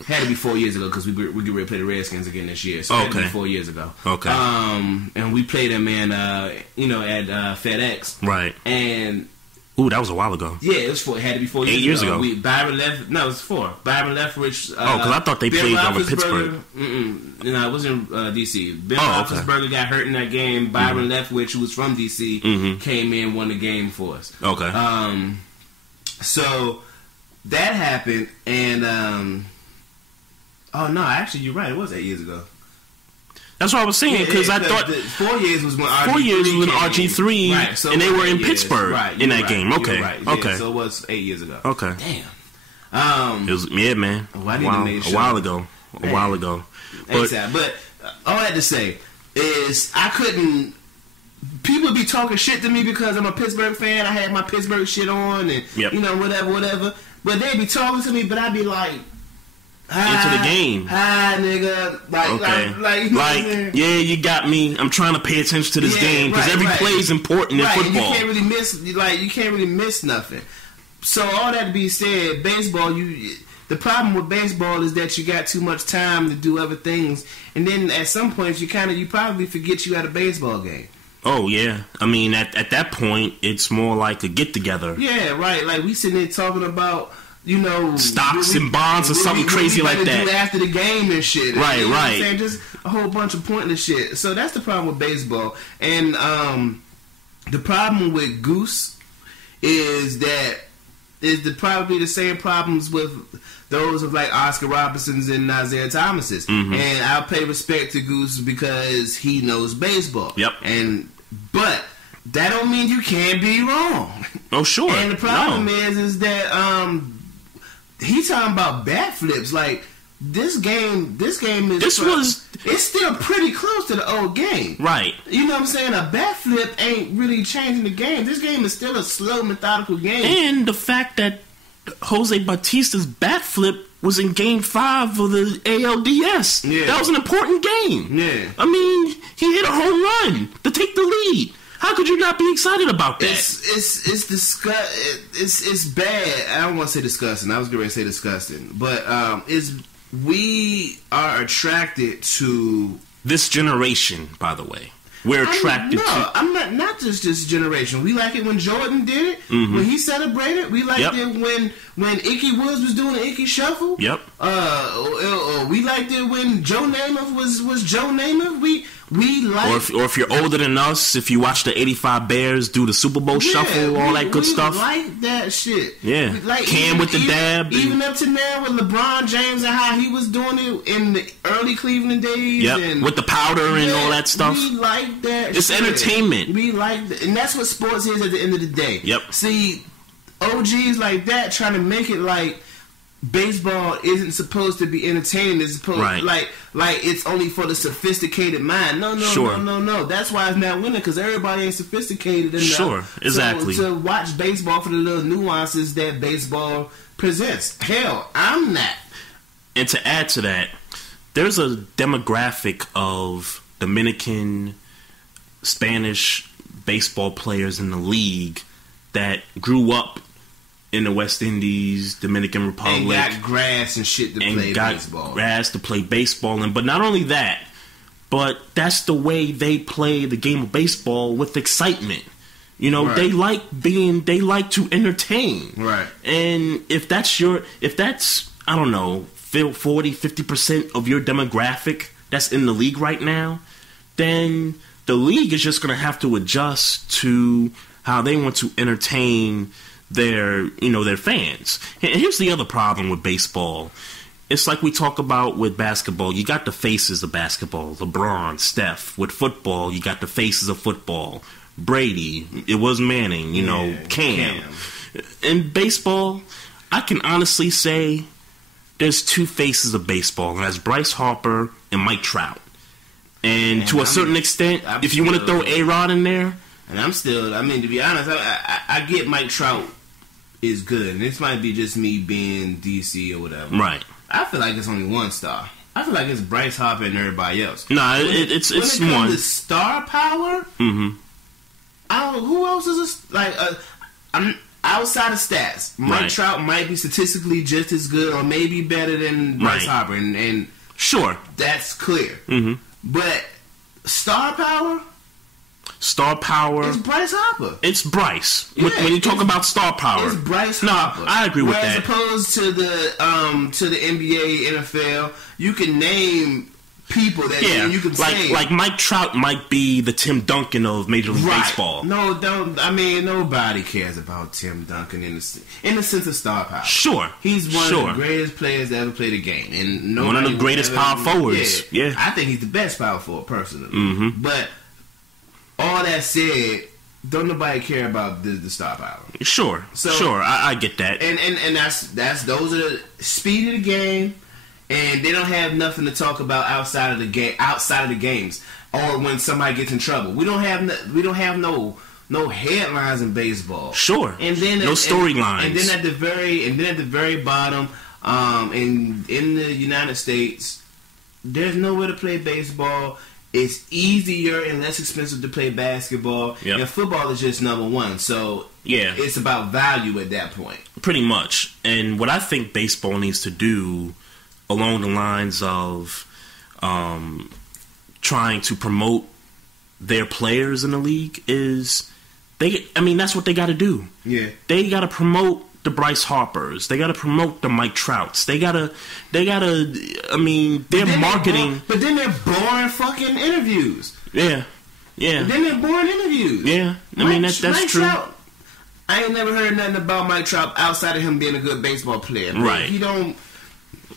Had to be 4 years ago because we get ready to play the Redskins again this year. So had to be 4 years ago. Okay. And we played them in at FedEx. Right. And ooh, that was a while ago. Yeah, it had to be 4 years 8 years ago. It was 4. Byron Leftwich. Because I thought they played over Pittsburgh. No, it wasn't D.C. Ben Roethlisberger got hurt in that game. Byron Leftwich, who was from D.C., came in, won the game for us. Okay. So that happened, and actually, you're right. It was 8 years ago. That's what I was saying, because I thought 4 years was when RG3 4 years was when RG3, so and they were in Pittsburgh in that game. Okay, okay. So it was 8 years ago. Okay, damn. It was man. A while ago. But all I had to say is I couldn't. People be talking shit to me because I'm a Pittsburgh fan. I had my Pittsburgh shit on, and whatever. But they be talking to me, but I be like. Into the game. Hi, nigga. Like, you got me. I'm trying to pay attention to this game because every play is important in football. You can't really miss nothing. So all that to be said, baseball, the problem with baseball is that you got too much time to do other things, and then at some point you probably forget you at a baseball game. Oh yeah, I mean at that point it's more like a get together. Yeah, right. Like we sitting there talking about. Stocks and bonds or something crazy like that. Do after the game and shit. Right, you know right. What I'm saying? Just a whole bunch of pointless shit. So that's the problem with baseball. And the problem with Goose is probably the same problems with those of like Oscar Robertsons and Isaiah Thomases. And I'll pay respect to Goose because he knows baseball. Yep. But that don't mean you can't be wrong. Oh sure. And the problem is that he talking about bat flips. Like this game is. It's still pretty close to the old game, right? You know what I'm saying? A bat flip ain't really changing the game. This game is still a slow, methodical game. And the fact that Jose Bautista's bat flip was in Game 5 of the ALDS. Yeah. That was an important game. Yeah. I mean, he hit a home run to take the lead. How could you not be excited about that? It's bad. I don't want to say disgusting. I was going to say disgusting, but we are attracted to this generation. By the way, we're attracted to. I'm not just this generation. We like it when Jordan did it. When he celebrated. We liked it when Ickey Woods was doing the Ickey Shuffle. Yep. We liked it when Joe Namath was Joe Namath. We like, or if you're older than us, if you watch the '85 Bears do the Super Bowl shuffle, all that good stuff. We like that shit. Yeah, like, Cam with the dab, even up to now with LeBron James and how he was doing it in the early Cleveland days. Yep, and with the powder and all that stuff. We like that. It's entertainment. We like that, and that's what sports is at the end of the day. Yep. See, OGs like that trying to make it like baseball isn't supposed to be entertaining. It's supposed like it's only for the sophisticated mind. No. That's why it's not winning, because everybody ain't sophisticated enough. Sure, exactly. To watch baseball for the little nuances that baseball presents. Hell, I'm not. And to add to that, there's a demographic of Dominican, Spanish baseball players in the league that grew up in the West Indies, Dominican Republic, and got grass and shit to play baseball. Grass to play baseball, but not only that, but that's the way they play the game of baseball, with excitement. You know, they like to entertain. Right. And if that's I don't know, 40-50% of your demographic that's in the league right now, then the league is just going to have to adjust to how they want to entertain their fans. And here's the other problem with baseball. It's like we talk about with basketball. You got the faces of basketball, LeBron, Steph. With football, you got the faces of football. Brady, it was Manning, Cam. In baseball, I can honestly say there's two faces of baseball, and that's Bryce Harper and Mike Trout. And to a certain extent, if you want to throw A-Rod in there, and to be honest, I get Mike Trout is good. And this might be just me being DC or whatever. Right. I feel like it's only one star. I feel like it's Bryce Harper and everybody else. Nah, it's when it one. comes to star power, who else is I'm outside of stats. Mike Trout might be statistically just as good or maybe better than Bryce Harper. And sure. That's clear. But star power? Star power. It's Bryce Harper. It's Bryce. Yeah, when you talk about star power, it's Bryce Harper. I agree with that. As opposed to the NBA, NFL, you can name people that you can say. Like Mike Trout might be the Tim Duncan of Major League Baseball. No, don't. I mean, nobody cares about Tim Duncan in the sense of star power. Sure, he's one of the greatest players to ever play the game, and one of the greatest power forwards. Yeah, I think he's the best power forward personally. But all that said, don't nobody care about the star power. Sure, I get that. And that's those are the speed of the game, and they don't have nothing to talk about outside of the games, or when somebody gets in trouble. We don't have no headlines in baseball. Sure, and then no storylines. And then at the very bottom, in the United States, there's nowhere to play baseball. It's easier and less expensive to play basketball. Yep. And football is just number one. So it's about value at that point. Pretty much. And what I think baseball needs to do along the lines of trying to promote their players in the league is that's what they got to do. Yeah. They got to promote the Bryce Harpers. They got to promote the Mike Trouts. They gotta. They're marketing. But then they're boring fucking interviews. Yeah. And then they're boring interviews. Yeah. That's Mike true. Trout, I ain't never heard nothing about Mike Trout outside of him being a good baseball player. Right. He don't.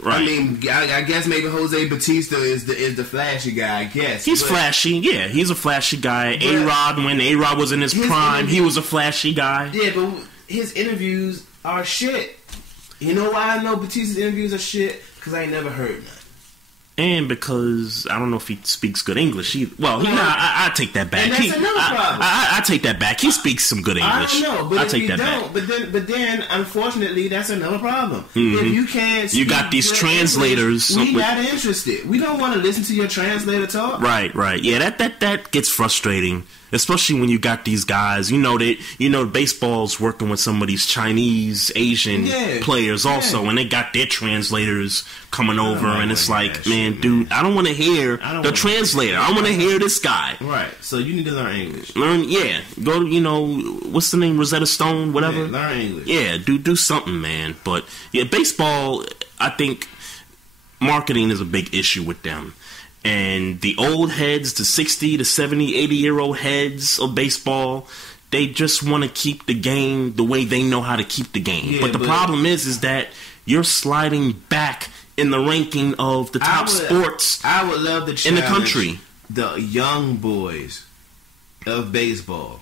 Right. I guess maybe Jose Bautista is the flashy guy. I guess he's flashy. Yeah, he's a flashy guy. A-Rod, when A-Rod was in his prime, he was a flashy guy. Yeah, but his interviews are shit. You know why I know Batista's interviews are shit? Because I ain't never heard none. And because I don't know if he speaks good English either. Well, I take that back. And that's another problem. I take that back. He speaks some good English. I don't know, but if you don't, but then, unfortunately, that's another problem. If you can't, you got these translators. English, we not interested. We don't want to listen to your translator talk. Right. Yeah, that gets frustrating. Especially when you got these guys, baseball's working with some of these Chinese, Asian players also, and they got their translators coming over, and it's like, man, dude, I don't want to hear the translator. I want to hear this guy. Right. So you need to learn English. Go to, what's the name, Rosetta Stone, whatever. Yeah, learn English. Yeah, do something, man. But yeah, baseball, I think marketing is a big issue with them. And the old heads, the 60, the 70, 80-year-old heads of baseball, they just want to keep the game the way they know how to keep the game. Yeah, but the problem is that you're sliding back in the ranking of the top sports I would love to challenge in the country. The young boys of baseball,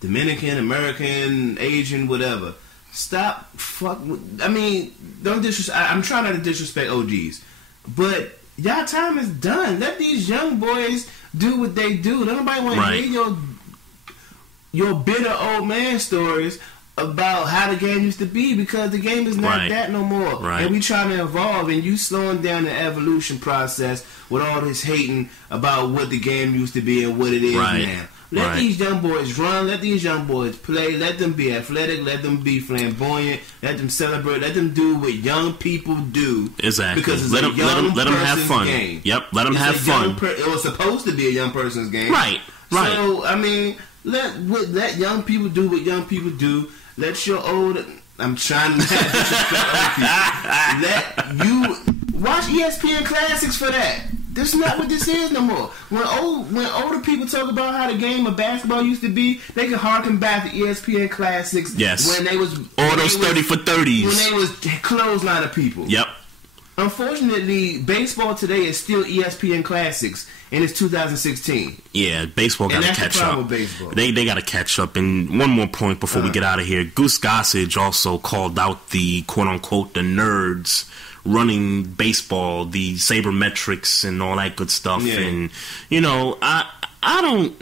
Dominican, American, Asian, whatever. Stop. Don't disrespect. I'm trying not to disrespect OGs, but y'all time is done. Let these young boys do what they do. Nobody want to hear your bitter old man stories about how the game used to be, because the game is not that no more. Right. And we trying to evolve, and you slowing down the evolution process with all this hating about what the game used to be and what it is now. Let these young boys run. Let these young boys play. Let them be athletic. Let them be flamboyant. Let them celebrate. Let them do what young people do. Exactly. Because it's let a them, young let them have fun. Game. Yep. Let them have fun. It was supposed to be a young person's game. Right. So let young people do what young people do. Let your old. I'm trying to not disrespect. Let you watch ESPN Classics for that. That's not what this is no more. When older people talk about how the game of basketball used to be, they can harken back to ESPN Classics. Yes. When they was all those 30 for 30s. When they was clotheslining people. Yep. Unfortunately, baseball today is still ESPN Classics, and it's 2016. Yeah, baseball got to catch up. They got to catch up. And one more point before we get out of here. Goose Gossage also called out the quote-unquote the nerds running baseball, the sabermetrics and all that good stuff. Yeah. And, I don't...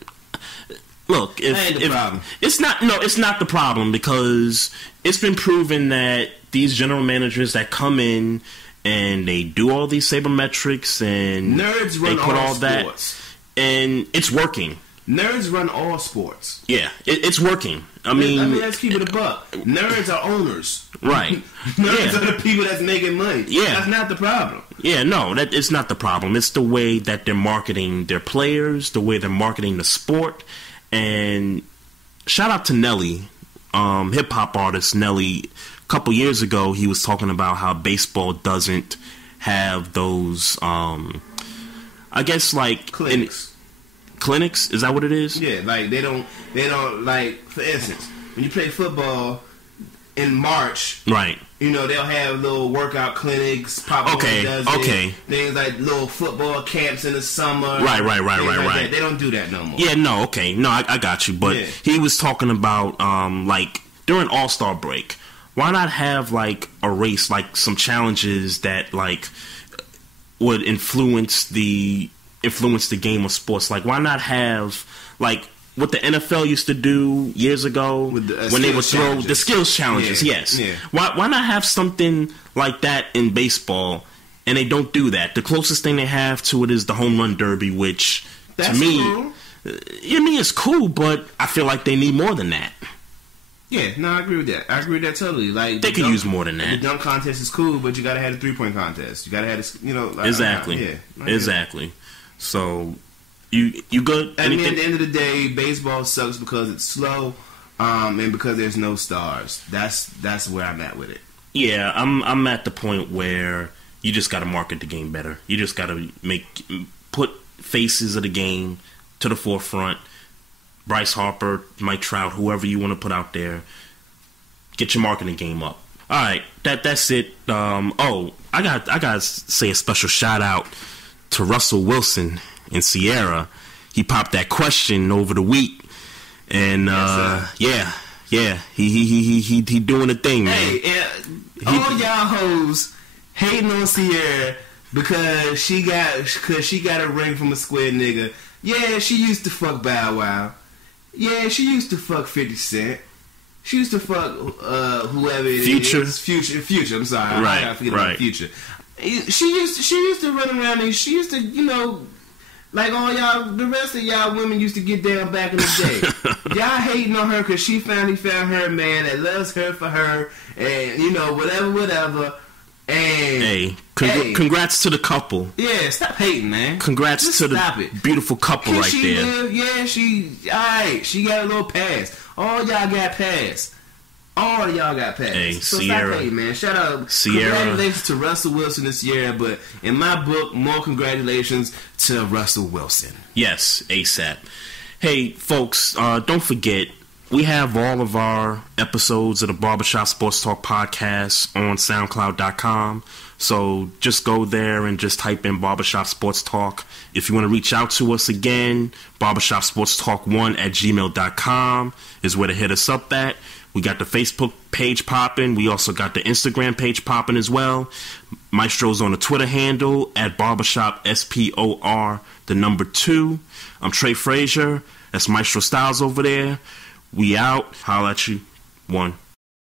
Look, it's not the problem, because it's been proven that these general managers that come in and they do all these sabermetrics and nerds run they put all sports. That, and it's working. Nerds run all sports. Yeah, it's working. I mean, let's keep it a buck. Nerds are owners. Right. Nerds are the people that's making money. Yeah. That's not the problem. Yeah, no, that it's not the problem. It's the way that they're marketing their players, the way they're marketing the sport. And shout out to Nelly, hip-hop artist Nelly. A couple years ago, he was talking about how baseball doesn't have those, I guess, like... Clinics? Is that what it is? Yeah, like they don't like, for instance, when you play football in March, right? They'll have little workout clinics. Things like little football camps in the summer. Right. They don't do that no more. Yeah, no, okay, no, I got you. But he was talking about like during All-Star break, why not have like a race, like some challenges that like would influence the game of sports? Like, why not have like what the NFL used to do years ago when they would throw the skills challenges? Yes. Yeah. Why not have something like that in baseball? And they don't do that. The closest thing they have to it is the home run derby, which to me, cool. It's cool, but I feel like they need more than that. Yeah, no, I agree with that. Totally. Like they could use more than that. The dunk contest is cool, but you gotta have a 3-point contest. You gotta have, exactly. Exactly. So, you good? I mean, at the end of the day, baseball sucks because it's slow, and because there's no stars. That's where I'm at with it. Yeah, I'm at the point where you just got to market the game better. You just got to put faces of the game to the forefront. Bryce Harper, Mike Trout, whoever you want to put out there, get your marketing game up. All right, that's it. I got to say a special shout out to Russell Wilson and Sierra. He popped that question over the week, and he doing a thing, man. Hey, all y'all hoes hating on Sierra because she got a ring from a square nigga. Yeah, she used to fuck Bow Wow. Yeah, she used to fuck 50 Cent. She used to fuck whoever it is. Future. I'm sorry. Right. I forget about Future. She used to run around and she used to, like all y'all, the rest of y'all women used to get down back in the day. Y'all hating on her because she finally found her man that loves her for her and, whatever. And congrats to the couple. Yeah, stop hating, man. Congrats Just to the beautiful couple right there. She got a little pass. All y'all got pass. All of y'all got passed. Hey, so Sierra. stop hating, man. Shout out. Sierra. Congratulations to Russell Wilson this year, but in my book, more congratulations to Russell Wilson. Yes, ASAP. Hey, folks, don't forget, we have all of our episodes of the Barbershop Sports Talk podcast on SoundCloud.com. So just go there and just type in Barbershop Sports Talk. If you want to reach out to us again, barbershopsportstalk1@gmail.com is where to hit us up at. We got the Facebook page popping. We also got the Instagram page popping as well. Maestro's on the Twitter handle at Barbershop SPOR 2. I'm Trey Fraser. That's Maestro Styles over there. We out. Holla at you. 1.